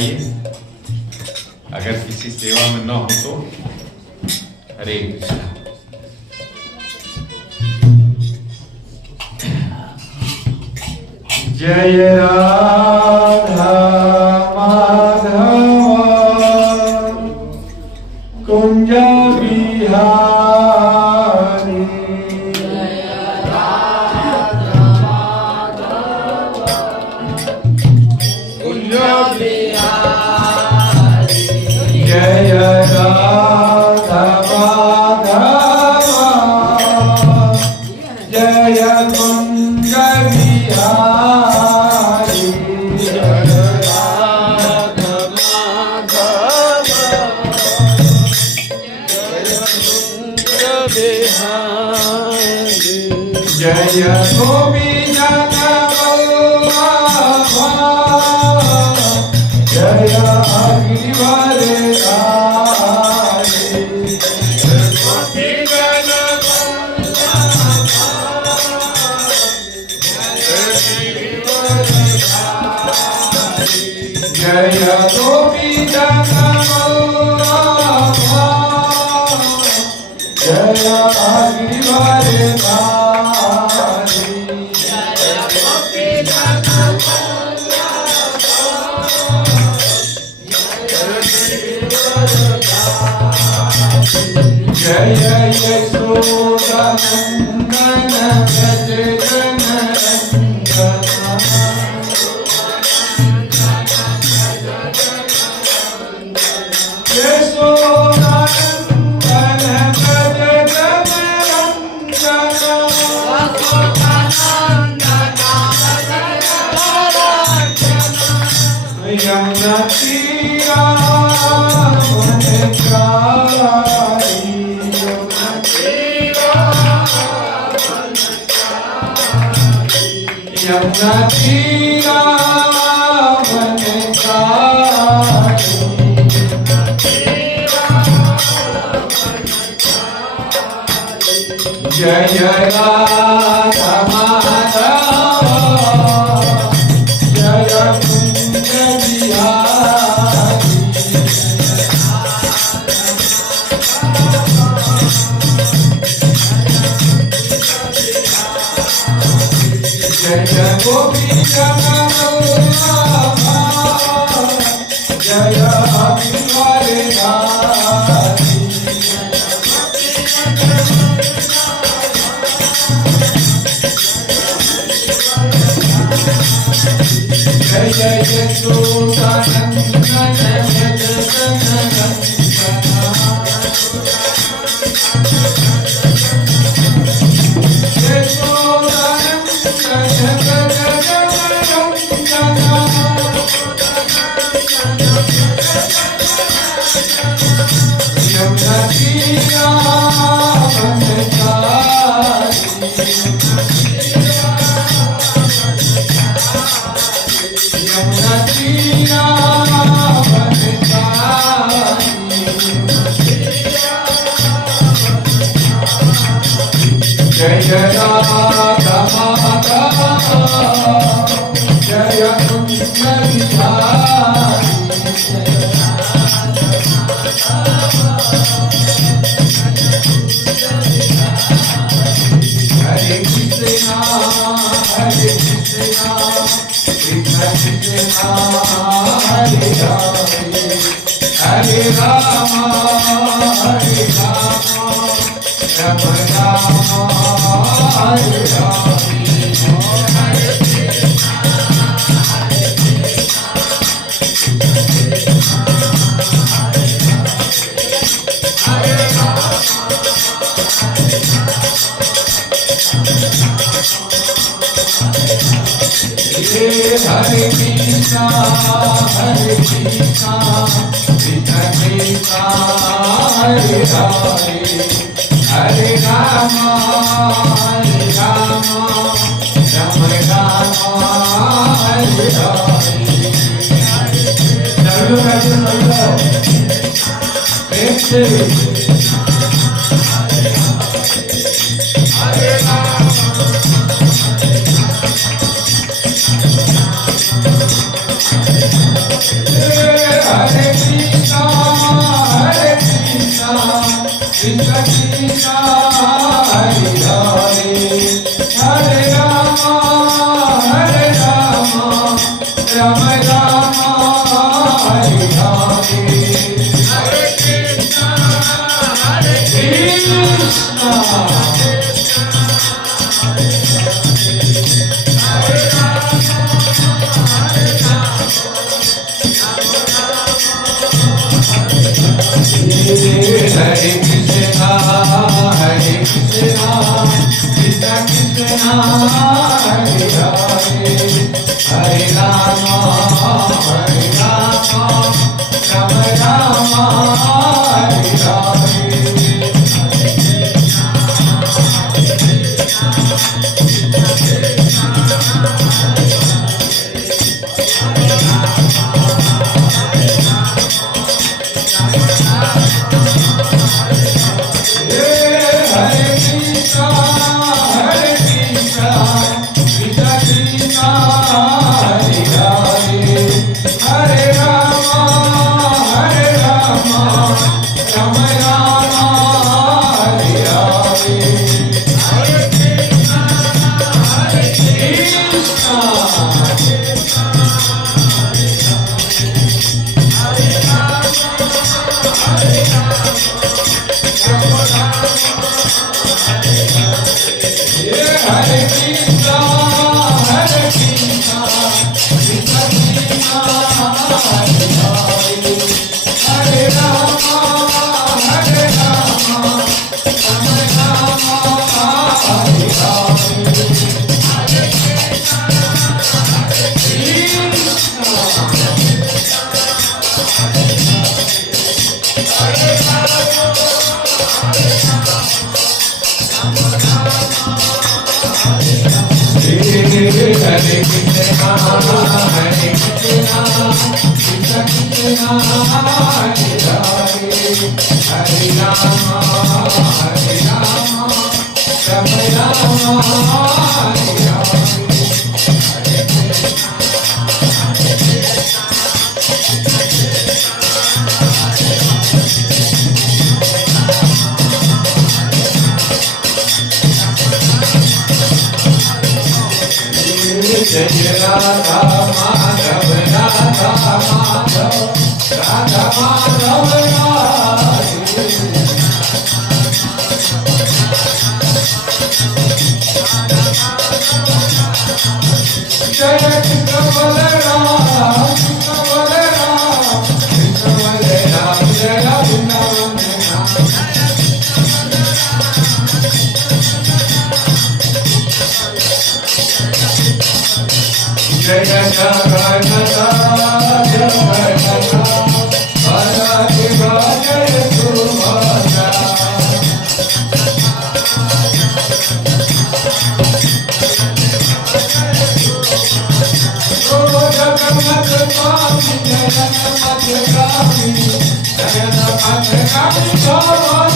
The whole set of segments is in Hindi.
जाइए, अगर किसी सेवा में न हो तो। हरे कृष्णा। जय राधा माधव कुंज बिहारी, जय राधा माधव कुंज बिहारी, जय राधा माधव जय कुंज बिहारी, जय राधा माधव बिहारी, जय गोपी जन वल्लभा, जय गिरिवरधारी, गोपी जन वल्लभा, जय गोपी जन वल्लभा, जय गिरिवरधारी, जय गोपी जन जय यशोदानंदन व्रज जनरंजना, यशोदानंदन व्रज जनरंजना, यमुना तीरा वनचारी, यमुना तीरा वनचारी, जय राधा माधव जय कुंज बिहारी, जय गोपी जन वल्लभा, जय गिरिवरधारी, जय यशोदानंदन व्रज जनरंजना, यमुना तीरा वनचारी, यमुना तीरा वनचारी, जय राधा माधव जय कुंज बिहारी, हरे कृष्णा कृष्ण कृष्णा हरे हरे, हरे राम राम राम हरे हरे, हरे कृष्णा कृष्ण कृष्णा हरे हरे, हरे राम राम राम हरे हरे। चलो प्रेम से हरे Ram Hey! Hare Krishna, Hare Krishna, Krishna Krishna, Hare Hare, Hare Rama, Hare Rama, Rama Rama, Hare Hare. Jai Radha Madhav Radha Madhav Radha Madhav Jai Krishna Balaram Krishna Balaram Krishna Balaram Jaya Vrindavan Jaya Jagannath Jagannath Baladev Jaya Subhadra Oh Jagannath Swami Jagannath Swami Jagannath Swami Swami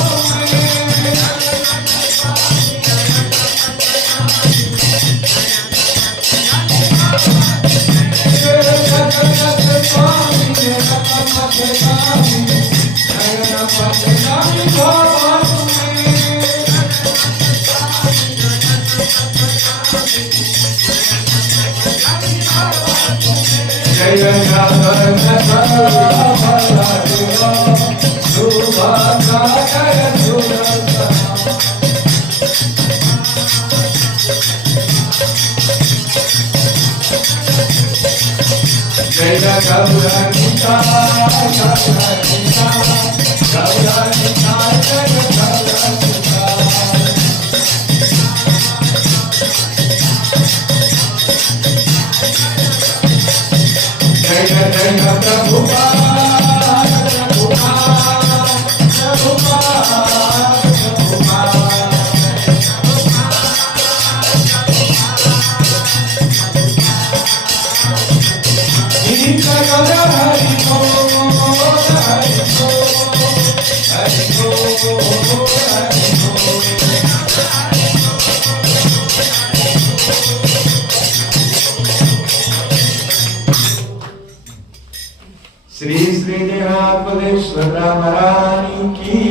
Shri Shri निहापदेश्वर Ramrani की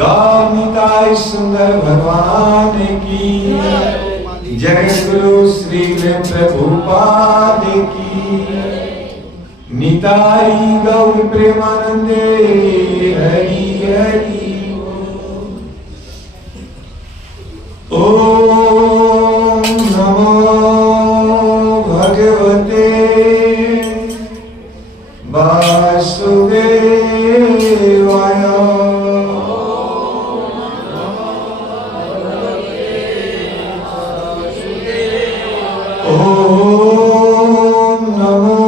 गौ निताई सुंदर भगवान की जगत गुरु श्री प्रभुपाद की निताई गौर प्रेमानंदे हरि हरि ओम नमो भगवते वासुदेवाय। ओम नमो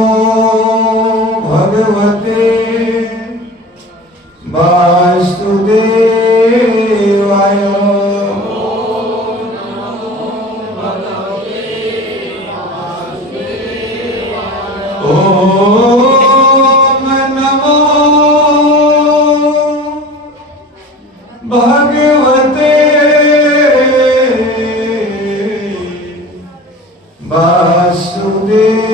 भगवते वासुदेवाय। ओम नमो भगवते वासुदेवाय।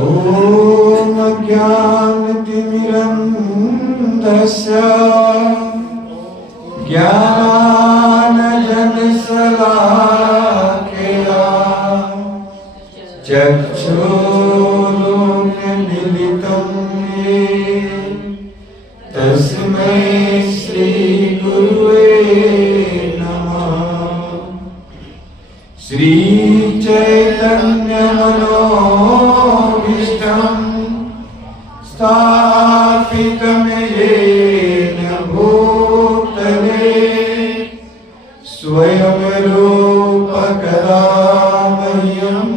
ओम ज्ञानतिमिरन्धस्य ज्ञानाञ्जनशलाकया चक्षुरुन्मीलितं येन तस्मै श्रीगुरुवे नमः। श्रीचैतन्यमनोभीष्टं स्थापितं येन भूतले स्वयं रूपकदा मह्यं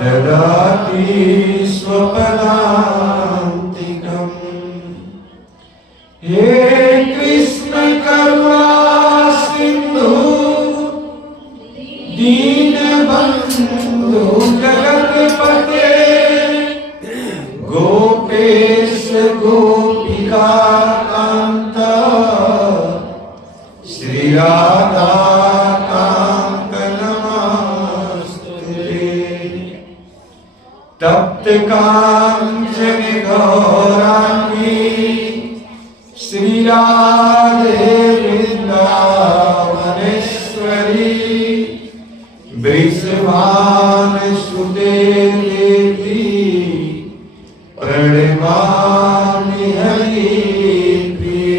ददाति स्वपदान्तिकम्। हे कृष्ण करुणा सिन्धु दीनबन्धु जगत्पते गोपेश गोपिका कान्त श्री राधा कान्त नमस्तुते। तप्त कांचन गौरांगी श्री राधे वृंदावनेश्वरी वृषभान सुते देवी प्रणमामि हरिप्रिये।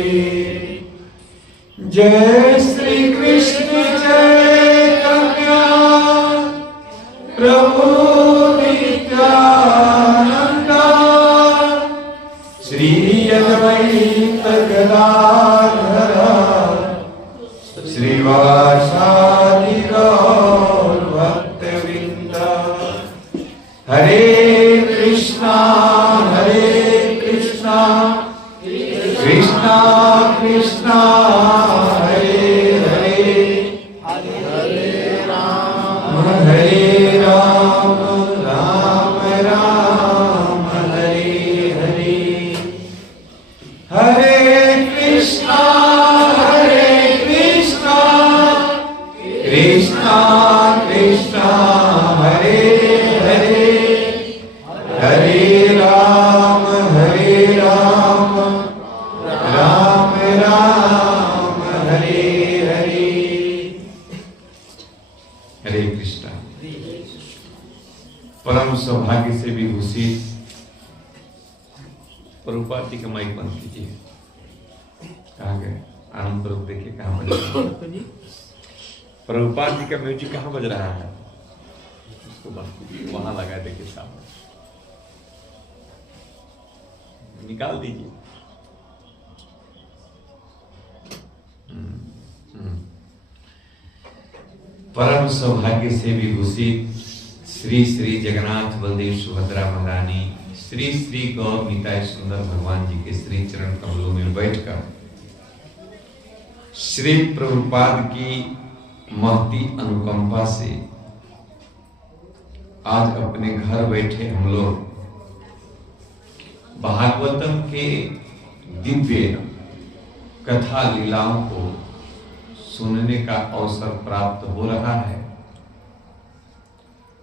जय श्री कृष्ण चैतन्य प्रभु नित्यानंद श्री अद्वैत गदाधर श्रीवासादि गौर भक्तवृंद। हरे कृष्णा कृष्णा कृष्णा हरे हरे हरे राम राम राम हरे हरे। हरे कृष्णा कृष्णा कृष्णा हरे हरे हरे राम राम राम हरे हरे। हरे कृष्णा। परम सौभाग्य से भी भूषित प्रभुपाद जी का माइक बंद कीजिए। कहाँ गए? आनंद प्रभु देखिए कहाँ बज रहा है। प्रभुपाद जी का म्यूजिक कहाँ बज रहा है? उसको बंद कीजिए। वहां लगा देखिए सामने, निकाल दीजिए। परम सौभाग्य से विभूषित श्री श्री जगन्नाथ बलदेव सुभद्रा महारानी श्री श्री गौर निताय सुंदर भगवान जी के श्री चरण कमलों में बैठकर श्री प्रभुपाद की महती अनुकंपा से आज अपने घर बैठे हम लोग भागवतम के दिव्य कथा लीलाओं को सुनने का अवसर प्राप्त हो रहा है।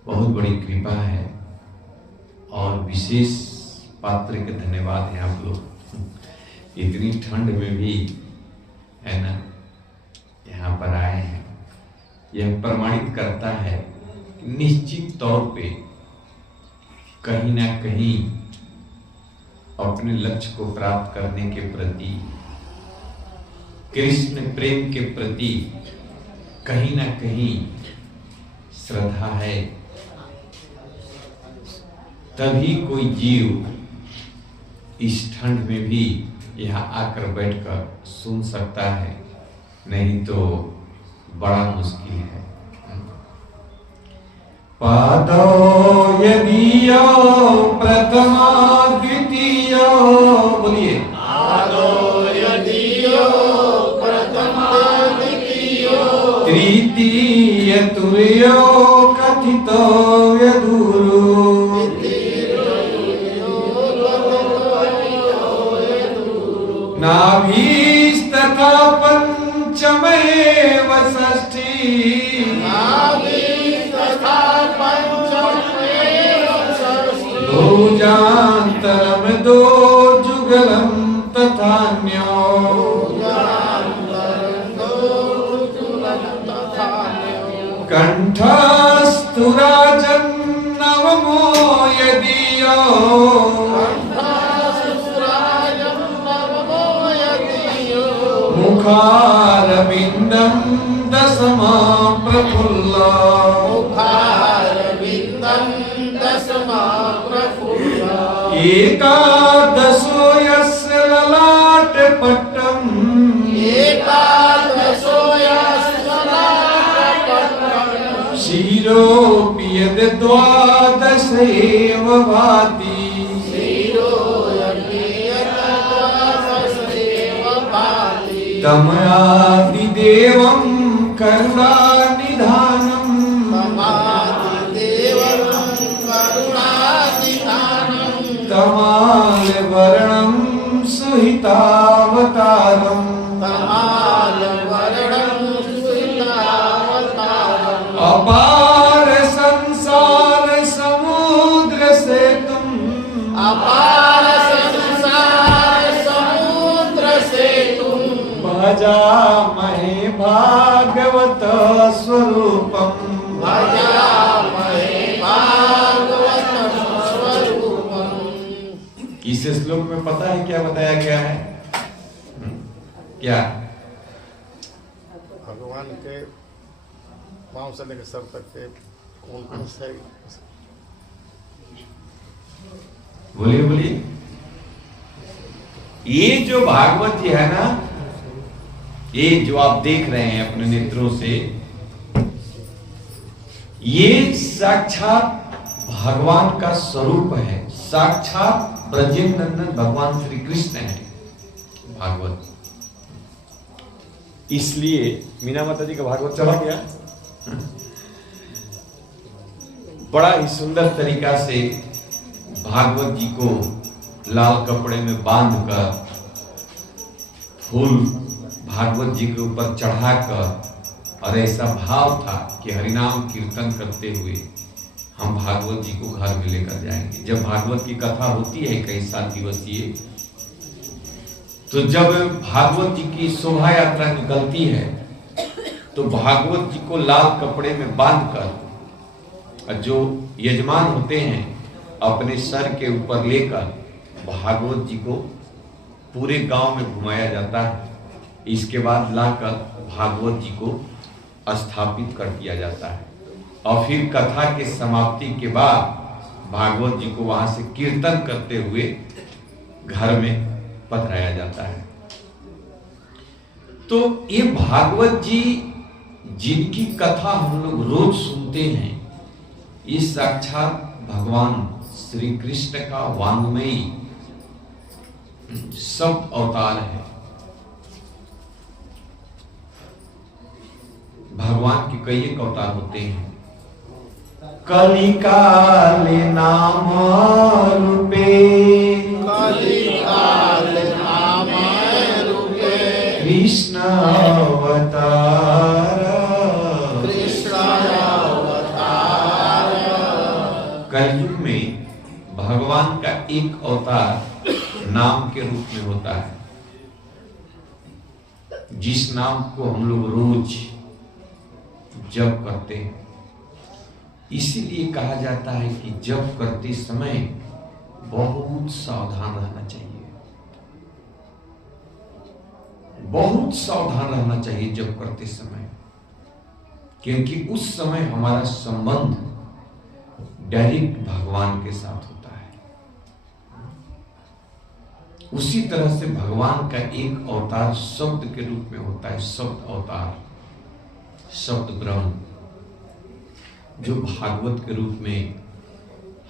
बहुत बड़ी कृपा है और विशेष पात्र के धन्यवाद हैं आप लोग। इतनी ठंड में भी है ना यहाँ पर आए हैं। यह प्रमाणित करता है कि निश्चित तौर पे कहीं ना कहीं अपने लक्ष्य को प्राप्त करने के प्रति, कृष्ण प्रेम के प्रति कहीं ना कहीं श्रद्धा है, तभी कोई जीव इस ठंड में भी यहाँ आकर बैठकर सुन सकता है, नहीं तो बड़ा मुश्किल है। पादो यदीयो प्रथमा द्वितीयो, बोलिए पादो यदीयो प्रथमा द्वितीयो तृतीय तुर्यो कथितो यदुरु, नाभीस्तथा पंचमेव षष्ठी, भुजान्तरं दो जुगलं तथान्यो, कंठस्तु राजन् नवमो यदीयो, मुखारविन्दं दशमा प्रफुल्ला, एकादशो यस्य ललाटपट्टम्, शिरोऽपि यद् द्वादश एव भाति, तमादिदेवं करुणानिधानम्, तमालवर्णं सुहितावतारम्, अपार संसार समुद्र सेतुम्, भजामहे भागवत स्वरूपम्, इस श्लोक में पता है क्या बताया गया है? क्या? भगवान के पांव से लेकर सर तक के कौन से, बोलिए बोलिए। ये जो भागवत जी है ना, ये जो आप देख रहे हैं अपने नेत्रों से, ये साक्षात भगवान का स्वरूप है, साक्षात ब्रजेंद्र नंदन भगवान श्री कृष्ण है भागवत। इसलिए मीना माता जी का भागवत चला गया, बड़ा ही सुंदर तरीका से भागवत जी को लाल कपड़े में बांधकर, फूल भागवत जी के ऊपर चढ़ाकर, और ऐसा भाव था कि हरिनाम कीर्तन करते हुए हम भागवत जी को घर में लेकर जाएंगे। जब भागवत की कथा होती है कई 7 दिवसीय, तो जब भागवत जी की शोभा यात्रा निकलती है तो भागवत जी को लाल कपड़े में बांधकर जो यजमान होते हैं अपने सर के ऊपर लेकर भागवत जी को पूरे गांव में घुमाया जाता है। इसके बाद लाकर भागवत जी को स्थापित कर दिया जाता है, और फिर कथा के समाप्ति के बाद भागवत जी को वहां से कीर्तन करते हुए घर में पधराया जाता है। तो ये भागवत जी जिनकी कथा हम लोग रोज सुनते हैं, ये साक्षात भगवान श्री कृष्ण का वांग्मयी सब अवतार है। भगवान के कई एक अवतार होते हैं। कलिकाले नाम रूपे, कृष्ण अवतार, कलयुग में भगवान का एक अवतार नाम के रूप में होता है, जिस नाम को हम लोग रोज जप करते हैं। इसीलिए कहा जाता है कि जप करते समय बहुत सावधान रहना चाहिए, बहुत सावधान रहना चाहिए जप करते समय, क्योंकि उस समय हमारा संबंध डायरेक्ट भगवान के साथ होता है। उसी तरह से भगवान का एक अवतार शब्द के रूप में होता है, शब्द अवतार, शब्द ब्रह्म, जो भागवत के रूप में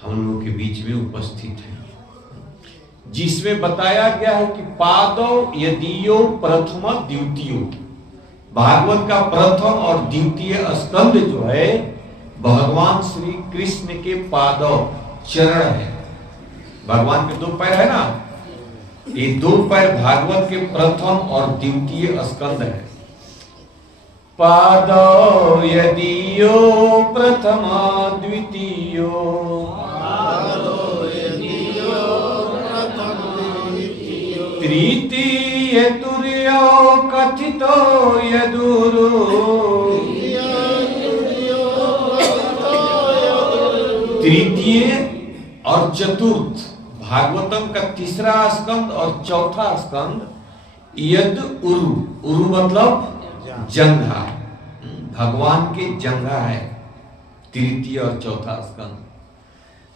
हम लोगों के बीच में उपस्थित है, जिसमें बताया गया है कि पादो यदीयो प्रथम द्वितीयो, भागवत का प्रथम और द्वितीय स्कंद जो है भगवान श्री कृष्ण के पादों चरण है। भगवान के 2 पैर है ना, ये 2 पैर भागवत के प्रथम और द्वितीय स्कंद है। पादो यदीयो प्रथम द्वितीयो, तृतीय तुर्यो कथितो यदुरु, तृतीय और चतुर्थ, भागवतम का 3रा स्कंद और 4था स्कंद यद उरु, उरु मतलब जंघा, भगवान के जंघा है तृतीय और 4था स्कंद।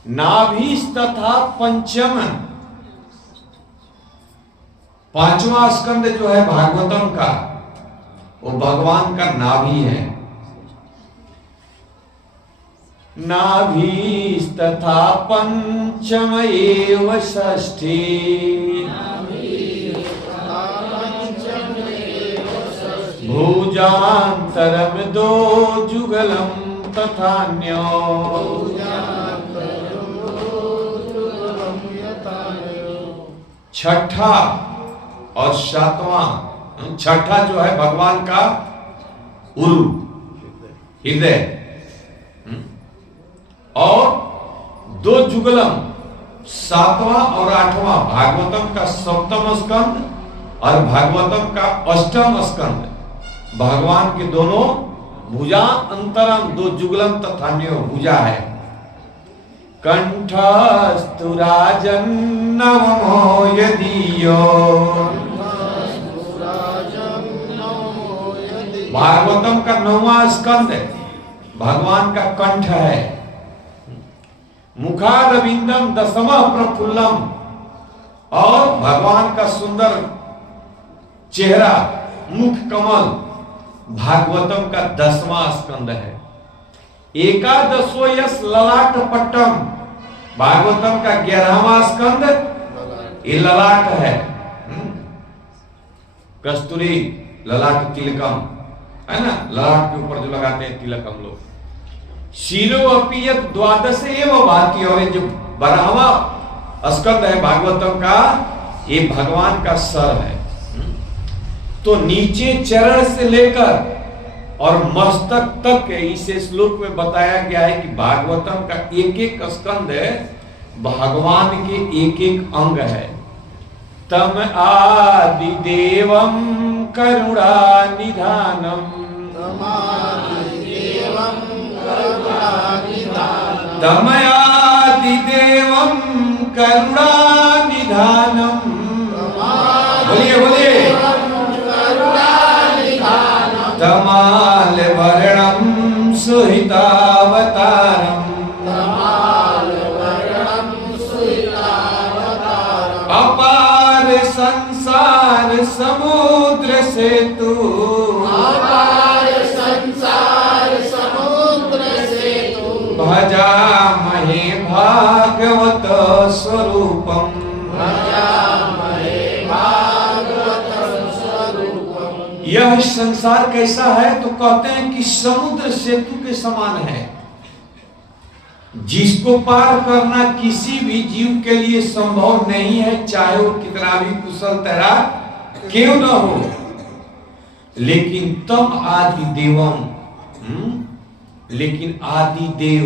नाभि तथा पंचम, 5वां स्कंद जो है भागवतम का, वो भगवान का नाभि है। नाभि तथा पंचम एव षष्ठी, भुजान्तरम 2 जुगलम तथान्यो, छठा और 7वां, छठा जो है भगवान का उरु, हृदय, और 2 जुगलम 7वां और 8वां, भागवतम का 7वां स्कंद और भागवतम का 8वां स्कंद, भगवान के दोनों भुजा अंतरम 2 जुगलम तथान्यो, भुजा है। कंठस्तु राजन नवमो यदीयो, भागवतम का 9वां स्कंद भगवान का कंठ है। मुखारविंदम 10वां प्रफुल्लम, और भगवान का सुंदर चेहरा मुख कमल भागवतम का 10वां स्कंद है। एकादशो यस ललाट पट्टम, भागवतम का 11वां स्कंद ये ललाट है, कस्तूरी ललाट तिलकम है ना, ललाट के ऊपर जो लगाते हैं तिलक हम लोग। शिरो अपीयत 12 एवं भाती, और ये जो 12वां स्कंद है भागवतम का, ये भगवान का सर है। तो नीचे चरण से लेकर और मस्तक तक इस श्लोक में बताया गया है कि भागवतम का एक स्कंद भगवान के एक अंग है। तम आदि देवम करुणा निधानम, तम आदि देवम करुणा निधानम, बोलिए बोलिए, तमाल वर्णम सुहितावतारम, अपार संसार समुद्र से तू, भजा महे भागवत स्वरूपम, यह संसार कैसा है तो कहते हैं कि समुद्र सेतु के समान है, जिसको पार करना किसी भी जीव के लिए संभव नहीं है, चाहे वो कितना भी कुशल तैराक क्यों न हो। लेकिन तम आदि देवम, लेकिन आदि देव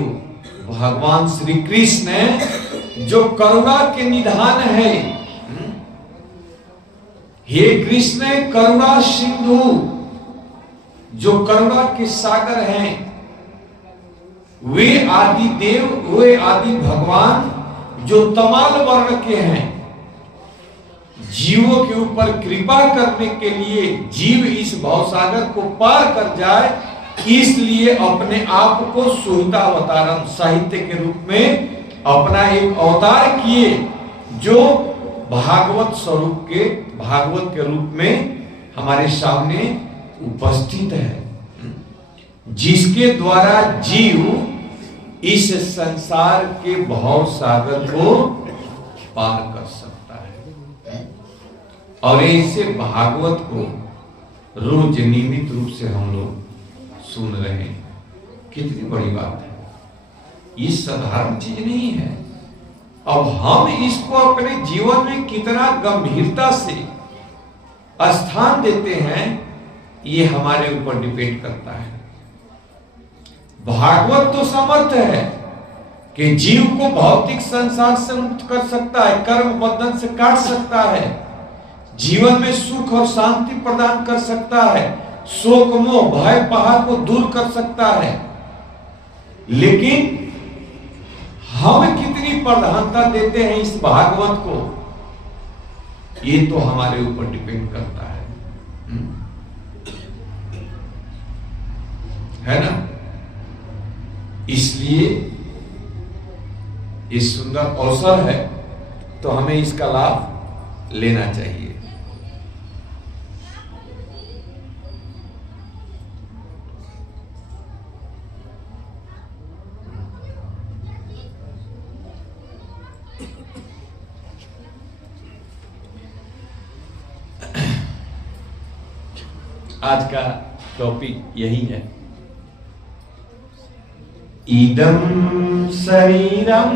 भगवान श्री कृष्ण जो करुणा के निधान है, हे कृष्ण करुणा सिंधु, जो करुणा के सागर हैं, वे आदि देव, वे आदि भगवान जो तमाल वर्ण के हैं, जीवों के ऊपर कृपा करने के लिए जीव इस भवसागर को पार कर जाए, इसलिए अपने आप को सुहितावतारम साहित्य के रूप में अपना एक अवतार किए, जो भागवत स्वरूप के, भागवत के रूप में हमारे सामने उपस्थित है, जिसके द्वारा जीव इस संसार के भव सागर को पार कर सकता है। और ऐसे भागवत को रोज नियमित रूप से हम लोग सुन रहे हैं, कितनी बड़ी बात है। ये साधारण चीज नहीं है। अब हम इसको अपने जीवन में कितना गंभीरता से स्थान देते हैं, ये हमारे ऊपर डिपेंड करता है। भागवत तो समर्थ है कि जीव को भौतिक संसार से मुक्त कर सकता है, कर्म बंधन से काट सकता है, जीवन में सुख और शांति प्रदान कर सकता है, शोक मोह भय पहाड़ को दूर कर सकता है। लेकिन हम कितनी प्रधानता देते हैं इस भागवत को, ये तो हमारे ऊपर डिपेंड करता है ना। इसलिए ये सुंदर अवसर है, तो हमें इसका लाभ लेना चाहिए। आज का टॉपिक यही है। इदं शरीरं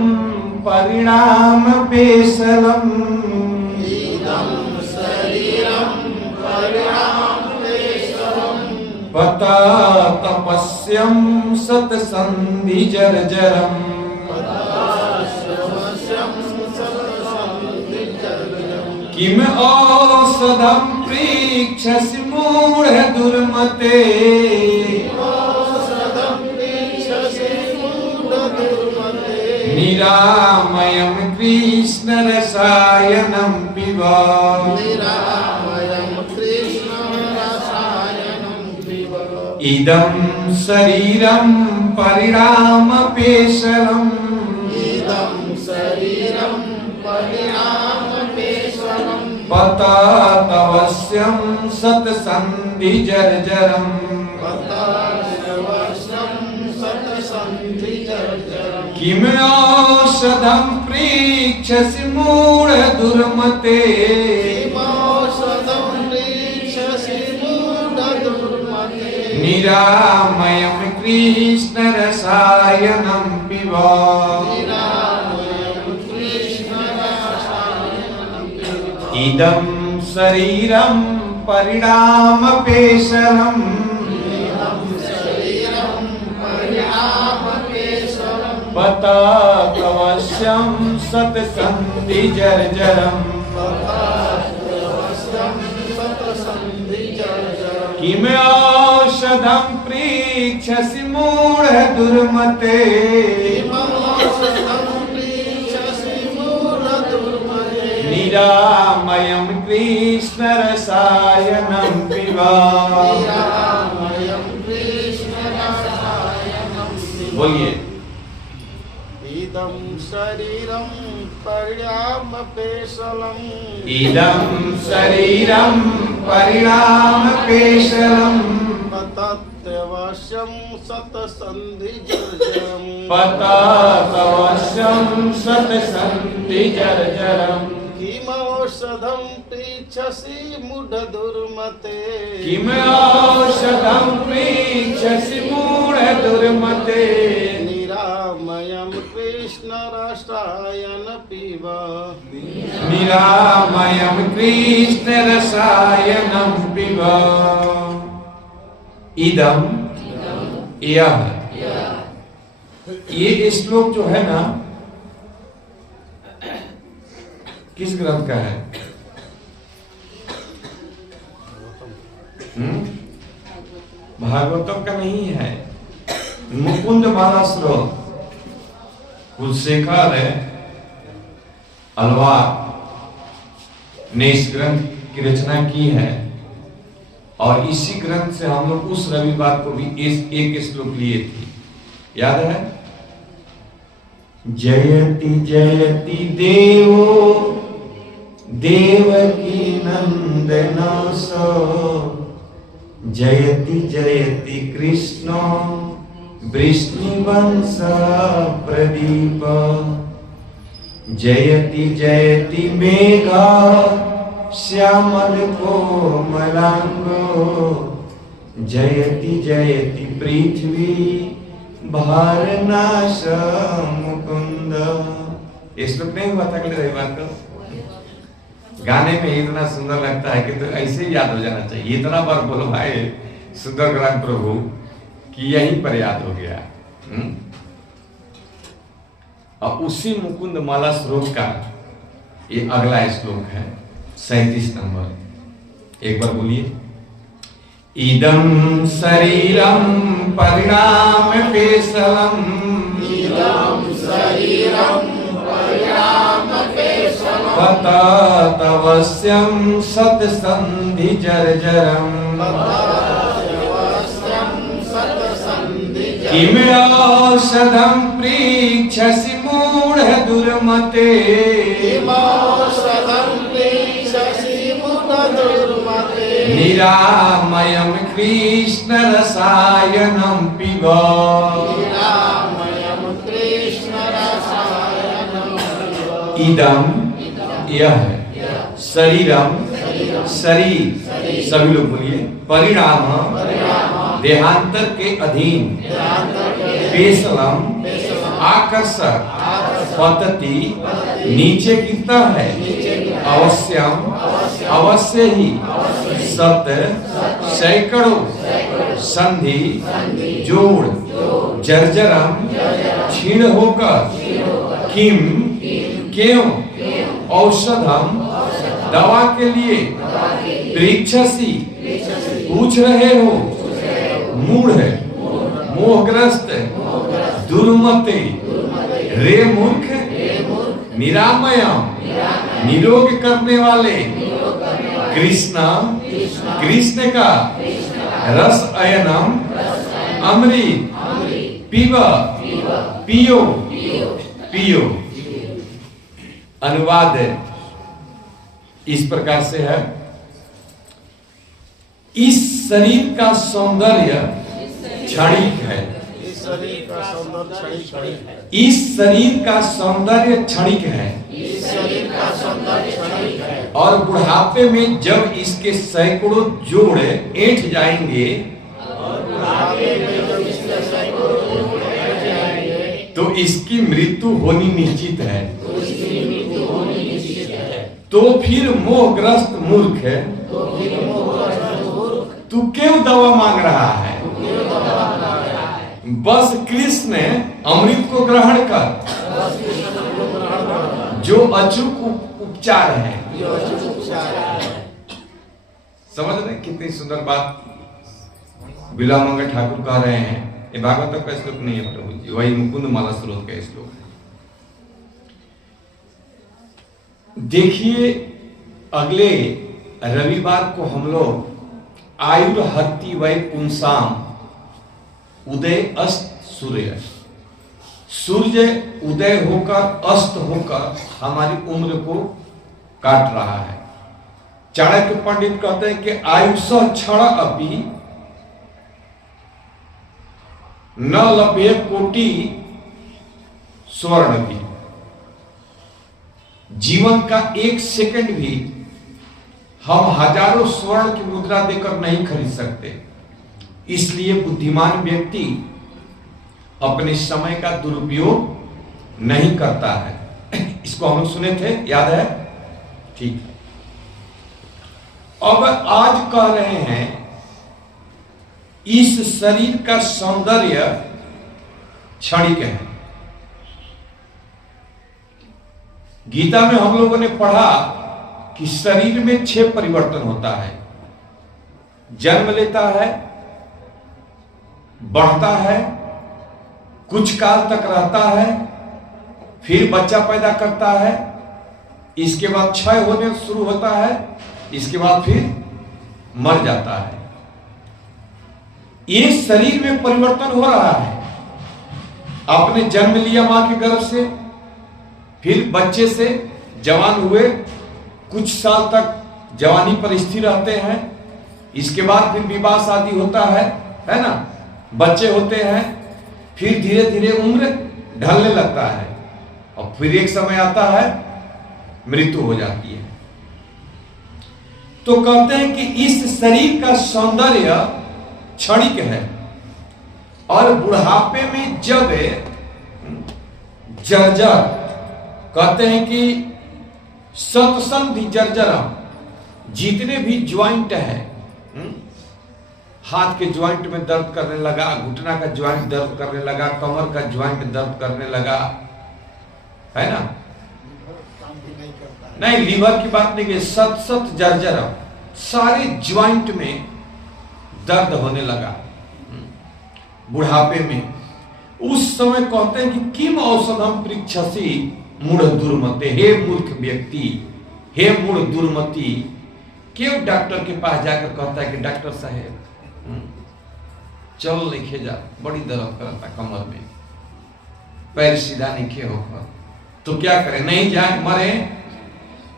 परिणाम पेशलम्, इदं शरीरं परिणाम पेशलम्, पता तपस्यं सतसन्धि जर्जरम्, किम औषधं प्रीक्षसि मूढ़ दुर्मते, निरामयं कृष्ण रसायनं पिब, इदं शरीरं परिणाम पेशलम्, पता तवस्यं सतसन्धि जर्जरम्, किम औषधं प्रीक्षसि मूढ़ दुर्मते, निरामयं कृष्ण रसायनं पिब, इदं शरीरं परिणाम पेशलम्, पता तवस्यं सतसन्धि जर्जरम्, किम औषधं प्रीक्षसि मूढ़ दुर्मते, निरामयं कृष्ण रसायनं पिब। बोलिए। इदं शरीरं परिणाम पेशलम्, इदं शरीरं परिणाम पेशलम्, पतत्यवश्यं सतसन्धि जर्जरम्, पता तवस्यं सतसन्धि जर्जरम्, किमौषधं पृच्छसि मूढ़ दुर्मते, किम औषधं प्रीक्षसि मूढ़ दुर्मते, निरामयं कृष्ण रसायन पिब, निरामयं कृष्ण रसायनं पिब। इदम, यह, ये श्लोक जो है ना, किस ग्रंथ का है? भागवतम का नहीं है, मुकुंद माला स्रोत कुलशेखर अलवार ने इस ग्रंथ की रचना की है और इसी ग्रंथ से हम लोग उस रविवार को भी एक श्लोक लिए थे, याद है? जयति जयति देवो देवकी नंदनास, जयति जयति कृष्णो वृष्णिवंश प्रदीप, जयति जयति मेघा श्यामल कोमलांगो, जयति जयति पृथ्वी भारनाश मुकुंद। ये श्लोक नहीं हुआ था अगले रविवार को? गाने में इतना सुंदर लगता है कि तो ऐसे ही याद हो जाना चाहिए। इतना बार बोलो भाई सुंदर ग्राम प्रभु कि यहीं पर याद हो गया। और उसी मुकुंद माला श्लोक का ये अगला श्लोक है 37 नंबर। एक बार बोलिए। इदं शरीरं परिणाम पेशलम्, इदं शरीरं परिणाम पेशलम्, पततवस्यं सत्सन्धि जर्जरम्, किमौषधं पृच्छसि मूढ़ दुर्मते, निरामयं कृष्ण रसायनं पिब, इदं यह शरीरम शरीर, सभी लोग बोलिए, परिणाम देहांतर के अधीन, पेशलम आकर्षक, पतति नीचे गिरता है, अवश्यम अवश्य ही, सत सैकड़ों, संधि जोड़, जर्जरम क्षीण होकर, किम क्यों, औषधम दवा के लिए, परीक्षसी पूछ रहे हो, मूढ़ मोहग्रस्त, दुर्मते रे मूर्ख, निरामयम निरोग करने वाले, कृष्ण कृष्ण का, रस अयनम अमृत, पीव पियो पियो। अनुवाद इस प्रकार से है। इस शरीर का सौंदर्य क्षणिक है, इस शरीर का सौंदर्य क्षणिक है, और बुढ़ापे में जब इसके सैकड़ों जोड़ ऐंठ जाएंगे तो इसकी मृत्यु होनी निश्चित है। तो फिर मोहग्रस्त मूर्ख तू क्यों दवा मांग रहा है? बस कृष्ण अमृत को ग्रहण कर, जो अचूक उपचार है। समझ रहे कितनी सुंदर बात बिलामंगल ठाकुर कह रहे हैं। ये भागवत का श्लोक नहीं है प्रभु जी, वही मुकुंद माला स्रोत का श्लोक है। देखिए अगले रविवार को हम लोग आयुर्हति वै पुंसाम, उदय अस्त सूर्य, सूर्य उदय होकर अस्त होकर हमारी उम्र को काट रहा है। चाणक्य पंडित कहते हैं कि आयुष क्षण अपि न लभ्य कोटि स्वर्ण भी, जीवन का एक सेकंड भी हम हजारों स्वर्ण की मुद्रा देकर नहीं खरीद सकते। इसलिए बुद्धिमान व्यक्ति अपने समय का दुरुपयोग नहीं करता है। इसको हम लोग सुने थे, याद है? ठीक। अब आज कह रहे हैं इस शरीर का सौंदर्य क्षणिक है। गीता में हम लोगों ने पढ़ा कि शरीर में 6 परिवर्तन होता है। जन्म लेता है, बढ़ता है, कुछ काल तक रहता है, फिर बच्चा पैदा करता है, इसके बाद क्षय होने शुरू होता है, इसके बाद फिर मर जाता है। ये शरीर में परिवर्तन हो रहा है। आपने जन्म लिया मां के गर्भ से, फिर बच्चे से जवान हुए, कुछ साल तक जवानी पर स्थिर रहते हैं, इसके बाद फिर विवाह शादी होता है ना, बच्चे होते हैं, फिर धीरे धीरे उम्र ढलने लगता है और फिर एक समय आता है मृत्यु हो जाती है। तो कहते हैं कि इस शरीर का सौंदर्य क्षणिक है और बुढ़ापे में जब जर्जर, कहते हैं कि सतसंधि जर्जरम, जितने भी ज्वाइंट है, हाथ के ज्वाइंट में दर्द करने लगा, घुटना का ज्वाइंट दर्द करने लगा, कमर का ज्वाइंट दर्द करने लगा, है ना, नहीं लीवर की बात नहीं की, सत जर्जरम, सारे ज्वाइंट में दर्द होने लगा बुढ़ापे में। उस समय कहते हैं कि किम औषधम पृक्षसी मूढ़ दुर्मते, हे मूर्ख व्यक्ति, हे मूढ़ दुर्मति, क्यों डॉक्टर के पास जाकर कहता है कि डॉक्टर साहब चल लिखे जा, बड़ी दर्द करता कमर में, पैर सीधा नहीं होकर, तो क्या करें, नहीं जाए मरे।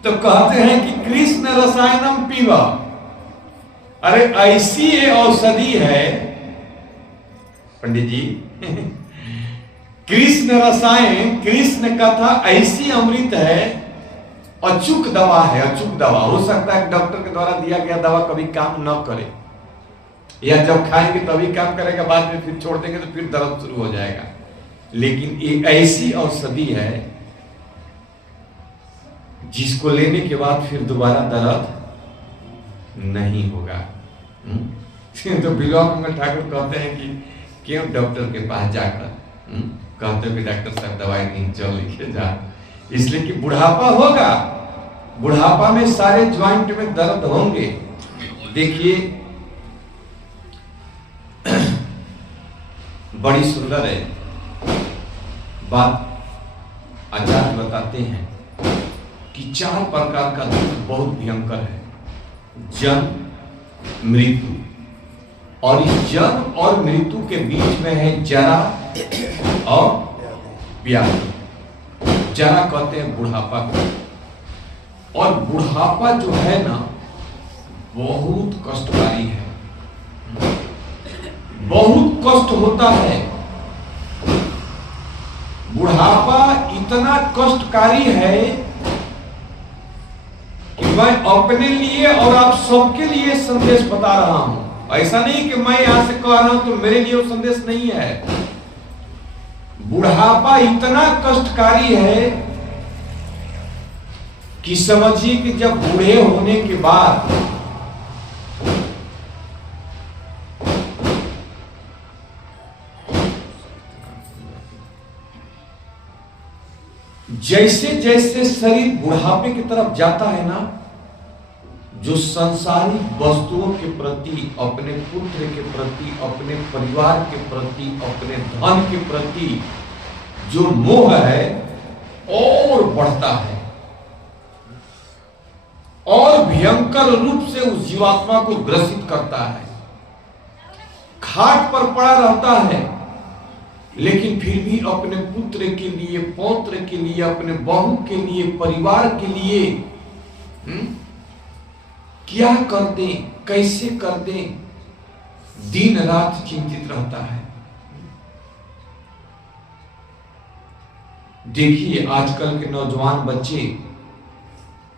तो कहते हैं कि कृष्ण रसायनम पीवा, अरे ऐसी ये औषधि है पंडित जी कृष्ण रसायन, कृष्ण कथा ऐसी अमृत है, अचूक दवा है, अचूक दवा। हो सकता है डॉक्टर के द्वारा दिया गया दवा कभी काम न करे, या जब खाएंगे तभी काम करेगा, बाद में फिर छोड़ देंगे तो फिर दर्द शुरू हो जाएगा, लेकिन एक ऐसी औषधि है जिसको लेने के बाद फिर दोबारा दर्द नहीं होगा। तो विलोक मंगल ठाकुर कहते हैं कि क्यों डॉक्टर के पास जाकर कहते हो कि डॉक्टर साहब दवाई नहीं, चल लिखे जा, इसलिए कि बुढ़ापा होगा, बुढ़ापा में सारे ज्वाइंट में दर्द होंगे। देखिए बड़ी सुंदर है बात आचार्य बताते हैं कि 4 प्रकार का दुख बहुत भयंकर है, जन्म, मृत्यु, और इस जन्म और मृत्यु के बीच में है जरा और व्याधि। जरा कहते हैं बुढ़ापा को, और बुढ़ापा जो है ना बहुत कष्टकारी है, बहुत कष्ट होता है। बुढ़ापा इतना कष्टकारी है कि मैं अपने लिए और आप सबके लिए संदेश बता रहा हूं। ऐसा नहीं कि मैं यहां से कह रहा हूं तो मेरे लिए वो संदेश नहीं है। बुढ़ापा इतना कष्टकारी है कि समझिए कि जब बूढ़े होने के बाद जैसे जैसे शरीर बुढ़ापे की तरफ जाता है ना, जो संसारिक वस्तुओं के प्रति, अपने पुत्र के प्रति, अपने परिवार के प्रति, अपने धन के प्रति जो मोह है और बढ़ता है और भयंकर रूप से उस जीवात्मा को ग्रसित करता है। खाट पर पड़ा रहता है लेकिन फिर भी अपने पुत्र के लिए, पौत्र के लिए, अपने बहू के लिए, परिवार के लिए क्या कर दें, कैसे कर दें, दिन रात चिंतित रहता है। देखिए आजकल के नौजवान बच्चे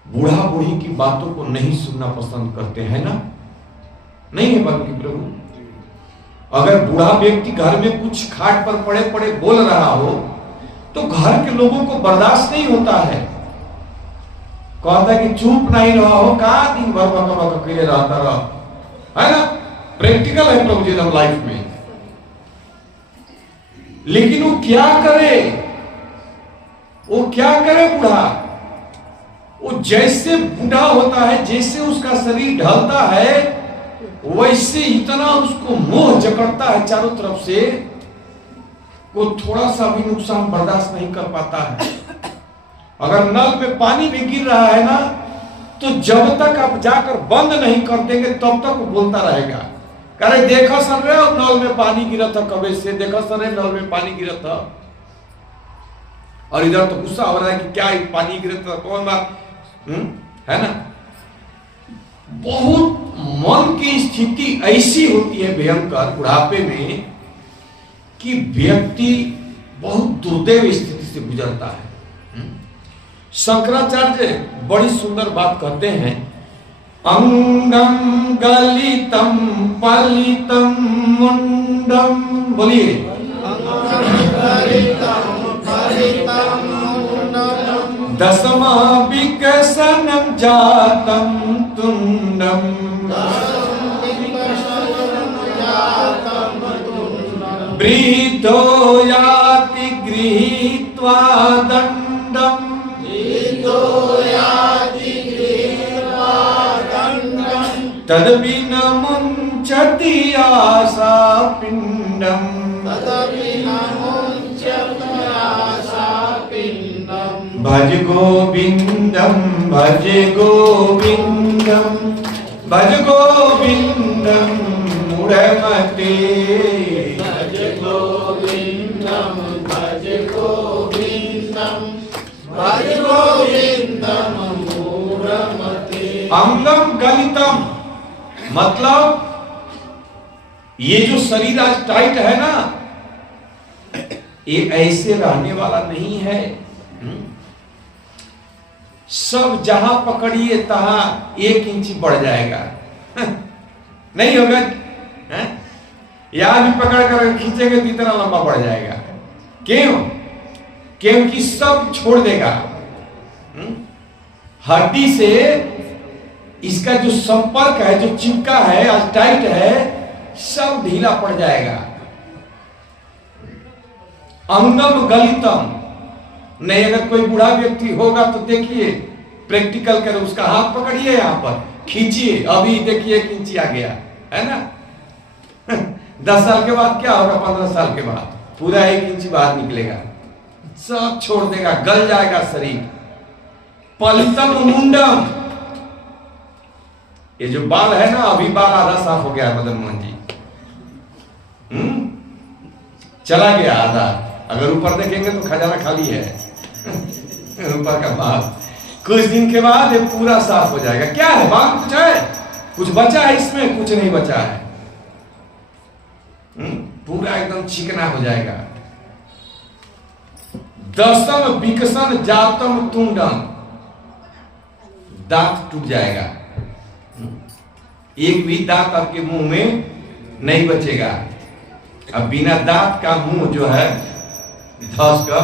बूढ़ा बूढ़ी की बातों को नहीं सुनना पसंद करते हैं ना, नहीं है बल्कि प्रभु, अगर बूढ़ा व्यक्ति घर में कुछ खाट पर पड़े पड़े बोल रहा हो तो घर के लोगों को बर्दाश्त नहीं होता है, कहता है कि चुप नहीं रहा हो, कहा दिन भर बक अकेले रहता रहा, है ना, प्रैक्टिकल है प्रभु जी लाइफ में। लेकिन वो क्या करे, वो क्या करे बूढ़ा, वो जैसे बूढ़ा होता है, जैसे उसका शरीर ढलता है, वैसे इतना उसको मोह जकड़ता है चारों तरफ से को थोड़ा सा भी नुकसान बर्दाश्त नहीं कर पाता है। अगर नल में पानी भी गिर रहा है ना, तो जब तक आप जाकर बंद नहीं कर देंगे तब तक वो बोलता रहेगा, अरे देखो सर रे नल में पानी गिरा था कबे से, देखो सर रे नल में पानी गिरा था। और इधर तो गुस्सा हो रहा है कि क्या पानी गिरा था, कौन बात है ना। बहुत मन की स्थिति ऐसी होती है भयंकर बुढ़ापे में कि व्यक्ति बहुत दुर्दैव स्थिति से गुजरता है। शंकराचार्य बड़ी सुंदर बात कहते हैं, अंगम गलितम पलितम मुंडम, बोलिए दसमा विकसनम जातम तुंडम, वृद्धो याति गृहीत्वा दंडम, तदपि न मुंचति आशा पिंडम, भज गोविंदम भज गोविंदम भज गोविंदम मूढ़मते, भज गोविंदम भज गोविंदम भज गोविंदम मूढ़मते। अंगम गलितम मतलब ये जो शरीर आज टाइट है ना, ये ऐसे रहने वाला नहीं है। सब जहां पकड़िए तहां 1 इंच बढ़ जाएगा, नहीं होगा यहां भी पकड़ कर खींचेंगे तो इतना लंबा बढ़ जाएगा। क्यों? क्योंकि सब छोड़ देगा। हड्डी से इसका जो संपर्क है, जो चिपका है, आज टाइट है, सब ढीला पड़ जाएगा। अंगम गलितम नहीं, अगर कोई बूढ़ा व्यक्ति होगा तो देखिए प्रैक्टिकल करो, उसका हाथ पकड़िए, यहां पर खींचिए, अभी देखिए 1 इंच आ गया है ना। 10 साल के बाद क्या होगा, 15 साल के बाद पूरा 1 इंच बाहर निकलेगा, सब छोड़ देगा, गल जाएगा शरीर। पलितम मुंडम, ये जो बाल है ना, अभी बाल आधा साफ हो गया है मदन मोहन जी, चला गया आधा। अगर ऊपर देखेंगे तो खजाना खाली है ऊपर का बाल, कुछ दिन के बाद ये पूरा साफ हो जाएगा। क्या है बाल, कुछ है, कुछ बचा है इसमें, कुछ नहीं बचा है, पूरा एकदम चिकना हो जाएगा। दसम विकसन जातम तुंडम, दांत टूट जाएगा, एक भी दांत आपके मुंह में नहीं बचेगा। अब बिना दांत का मुंह जो है धस का,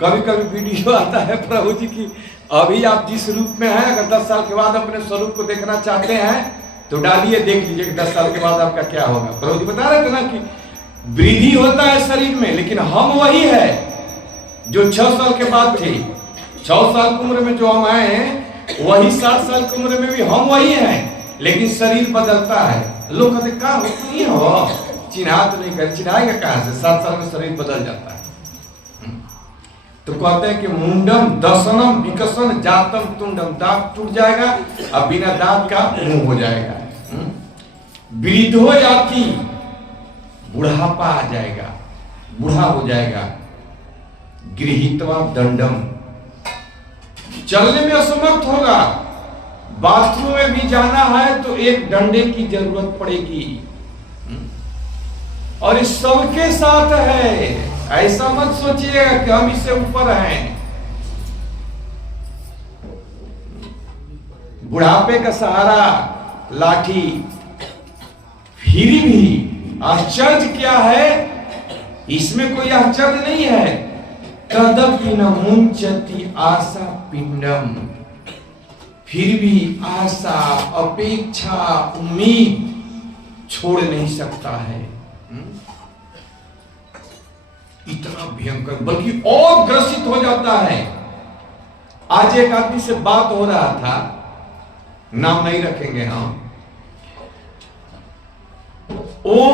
कभी कभी वीडियो आता है प्रभु जी की, अभी आप जिस रूप में हैं, अगर 10 साल के बाद अपने स्वरूप को देखना चाहते हैं तो डालिए, देख लीजिए कि 10 साल के बाद आपका क्या होगा। प्रभु जी बता रहे थे ना कि वृद्धि होता है शरीर में, लेकिन हम वही है जो 6 साल के बाद थे। 6 साल की उम्र में जो हम आए हैं, वही 7 साल की उम्र में भी हम वही हैं, लेकिन शरीर बदलता है। लोग कहते कहाँ नहीं हो, चिन्हा तो नहीं कर, चिन्हाएगा कहां से, 7 साल में शरीर बदल जाता है। तो कहते हैं कि मुंडम दसनम विकसन जातम तुंडम, दांत टूट जाएगा, अब बिना दांत का मुंह हो जाएगा। वृद्धो याति, बुढ़ापा आ जाएगा, बूढ़ा हो जाएगा। गृहीत्वा दंडम, चलने में असमर्थ होगा, बाथरूम में भी जाना है तो एक डंडे की जरूरत पड़ेगी। और इस सबके साथ है, ऐसा मत सोचिएगा कि हम इससे ऊपर हैं। बुढ़ापे का सहारा लाठी, फिर भी आश्चर्य क्या है, इसमें कोई आश्चर्य नहीं है। तदपि न मुंचति आशा पिंडम, फिर भी आशा, अपेक्षा, उम्मीद छोड़ नहीं सकता है। इतना भयंकर, बल्कि और ग्रसित हो जाता है। आज एक आदमी से बात हो रहा था, नाम नहीं रखेंगे हम, वो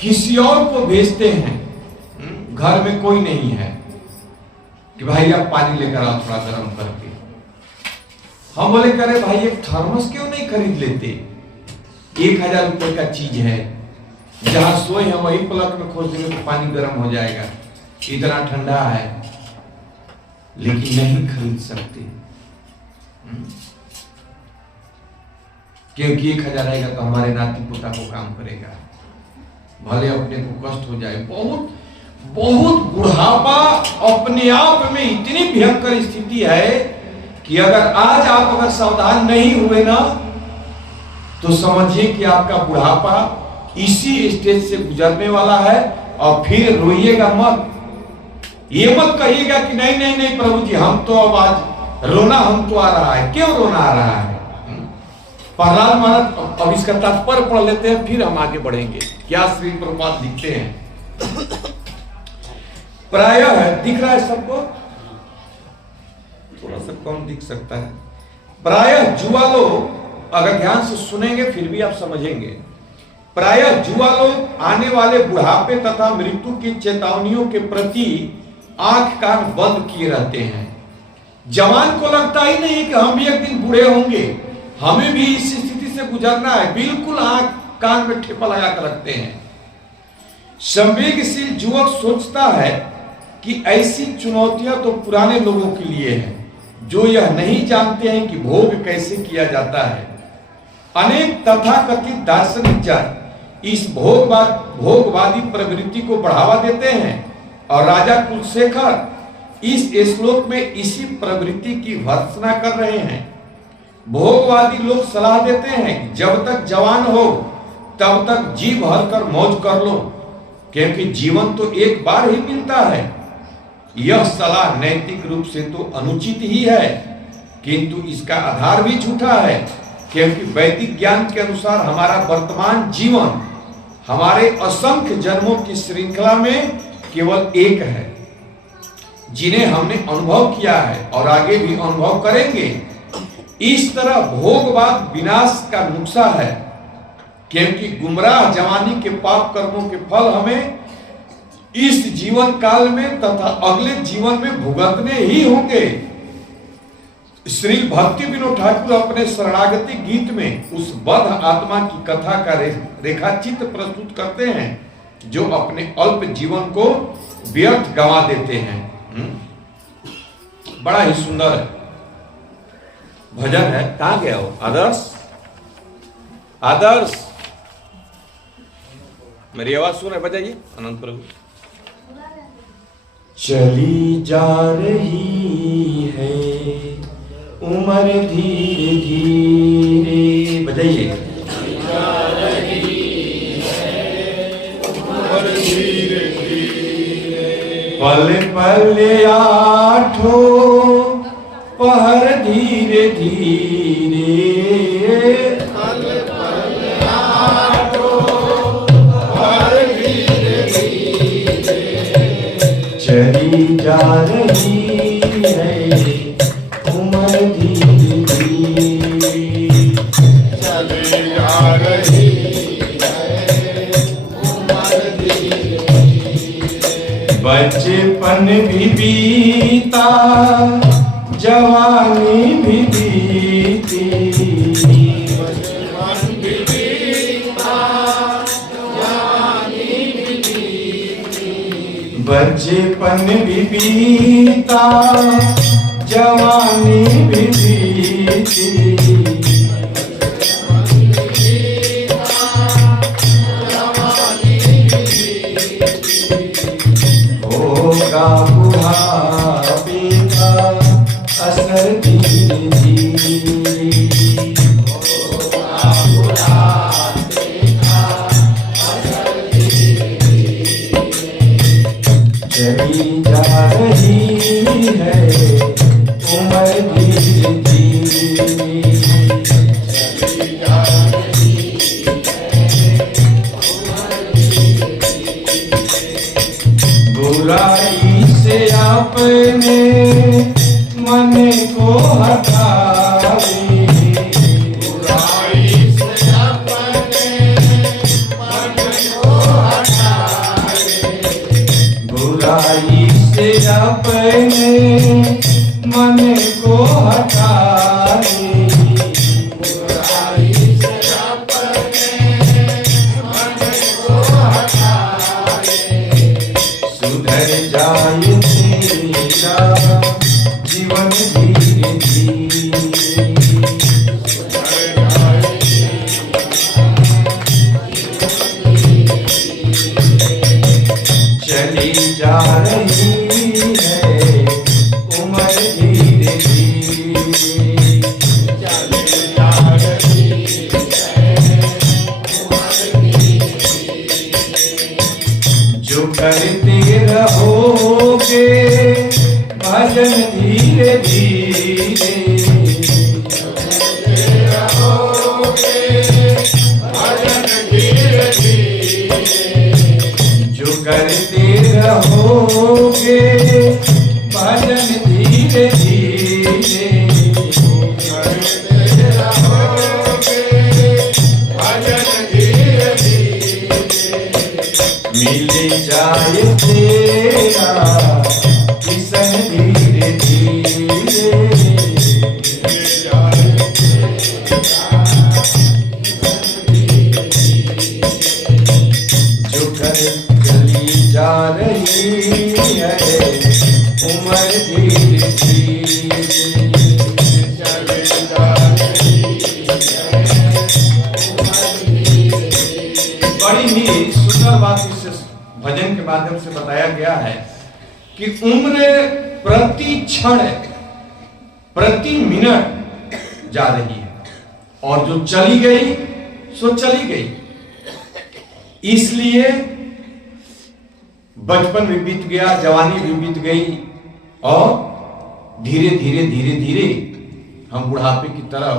किसी और को भेजते हैं घर में कोई नहीं है कि भाई आप पानी लेकर आओ थोड़ा गर्म करके। हम बोले करे भाई एक थर्मस क्यों नहीं खरीद लेते, 1000 रुपए का चीज है, जहां सोए हैं वही प्लग में खोज देंगे तो पानी गर्म हो जाएगा, इतना ठंडा है, लेकिन नहीं खरीद सकते क्योंकि 1000 आएगा तो हमारे नाती पोता को काम करेगा, भले अपने को कष्ट हो जाए। बहुत बहुत बुढ़ापा अपने आप में इतनी भयंकर स्थिति है कि अगर आज आप अगर सावधान नहीं हुए ना तो समझिए कि आपका बुढ़ापा इसी स्टेज से गुजरने वाला है। और फिर रोइएगा मत, ये मत कहिएगा कि नहीं नहीं नहीं प्रभु जी हम तो अब आज रोना हमको आ रहा है। क्यों रोना आ रहा है? प्रहलाद महाराज, अब इसका तात्पर्य पढ़ लेते हैं फिर हम आगे बढ़ेंगे। क्या श्री प्रभुपाद लिखते हैं, प्रायः दिख रहा है सबको, थोड़ा सा कम दिख सकता है। प्रायः जुआ लोग, अगर ध्यान से सुनेंगे फिर भी आप समझेंगे, प्रायः जुआ लोग आने वाले बुढ़ापे तथा मृत्यु की चेतावनियों के प्रति आंख कान बंद किए रहते हैं। जवान को लगता ही नहीं कि हम भी एक दिन बूढ़े होंगे, हमें भी इस स्थिति से गुजरना है, बिल्कुल आंख कान में ठेपा लगा कर रखते हैं। संवेगशील युवक सोचता है कि ऐसी चुनौतियां तो पुराने लोगों के लिए हैं, जो यह नहीं जानते हैं कि भोग कैसे किया जाता है। अनेक तथाकथित दार्शनिक जन इस भोगवादी प्रवृत्ति को बढ़ावा देते हैं और राजा कुलशेखर इस श्लोक में इसी प्रवृत्ति की भर्त्सना कर रहे हैं। भोगवादी लोग सलाह देते हैं कि जब तक जवान हो तब तक जी भर कर मौज कर लो, क्योंकि जीवन तो एक बार ही मिलता है। यह सलाह नैतिक रूप से तो अनुचित ही है, किंतु इसका आधार भी झूठा है, क्योंकि वैदिक ज्ञान के अनुसार हमारा वर्तमान जीवन हमारे असंख्य जन्मों की श्रृंखला में केवल एक है, जिन्हें हमने अनुभव किया है और आगे भी अनुभव करेंगे। इस तरह भोगवाद विनाश का नुस्खा है, क्योंकि गुमराह जवानी के पाप कर्मों के फल हमें इस जीवन काल में तथा अगले जीवन में भुगतने ही होंगे। श्री भक्ति विनोद ठाकुर अपने शरणागति गीत में उस बद्ध आत्मा की कथा का रेखाचित्र प्रस्तुत करते हैं, जो अपने अल्प जीवन को व्यर्थ गंवा देते हैं। बड़ा ही सुंदर भजन है। कहां गया हो आदर्श? आदर्श मेरी आवाज सुन रहे? बजाइए अनंत प्रभु। चली जा रही है उम्र धीरे धीरे, बजाइए। पल पल आठो पहर धीरे धीरे, पल पल आठो पहर धीरे धीरे, चली जा रही है उम्र धीरे धीरे, चली जा रही है उम्र धीरे धीरे। बचपन भी बीता जवानी भी बीती, बचपन भी बीता जवानी भी बीती, बचपन भी बीता जवानी भी बीती, होगा बुढ़ापे का असर धीरे धीरे, होगा बुढ़ापे का असर धीरे धीरे, चली जा रही है उम्र धीरे धीरे, चली जा रही है उम्र धीरे धीरे। बुराई से अपने मन को हटावे, बुराई से अपने मन को हटावे, बुराई करते रहोगे भजन धीरे धीरे, जो करते रहोगे भजन धीरे धीरे, मिल जाए तेरा किसन धीरे धीरे, जो कर चली जा रही है उम्र धीरे धीरे, बड़ी ही सुंदर बात इस भजन के माध्यम से बताया गया है कि उम्र प्रति क्षण प्रति मिनट जा रही है और जो चली गई सो चली गई। इसलिए बचपन भी बीत गया, जवानी भी बीत गई और धीरे धीरे धीरे धीरे हम बुढ़ापे की तरफ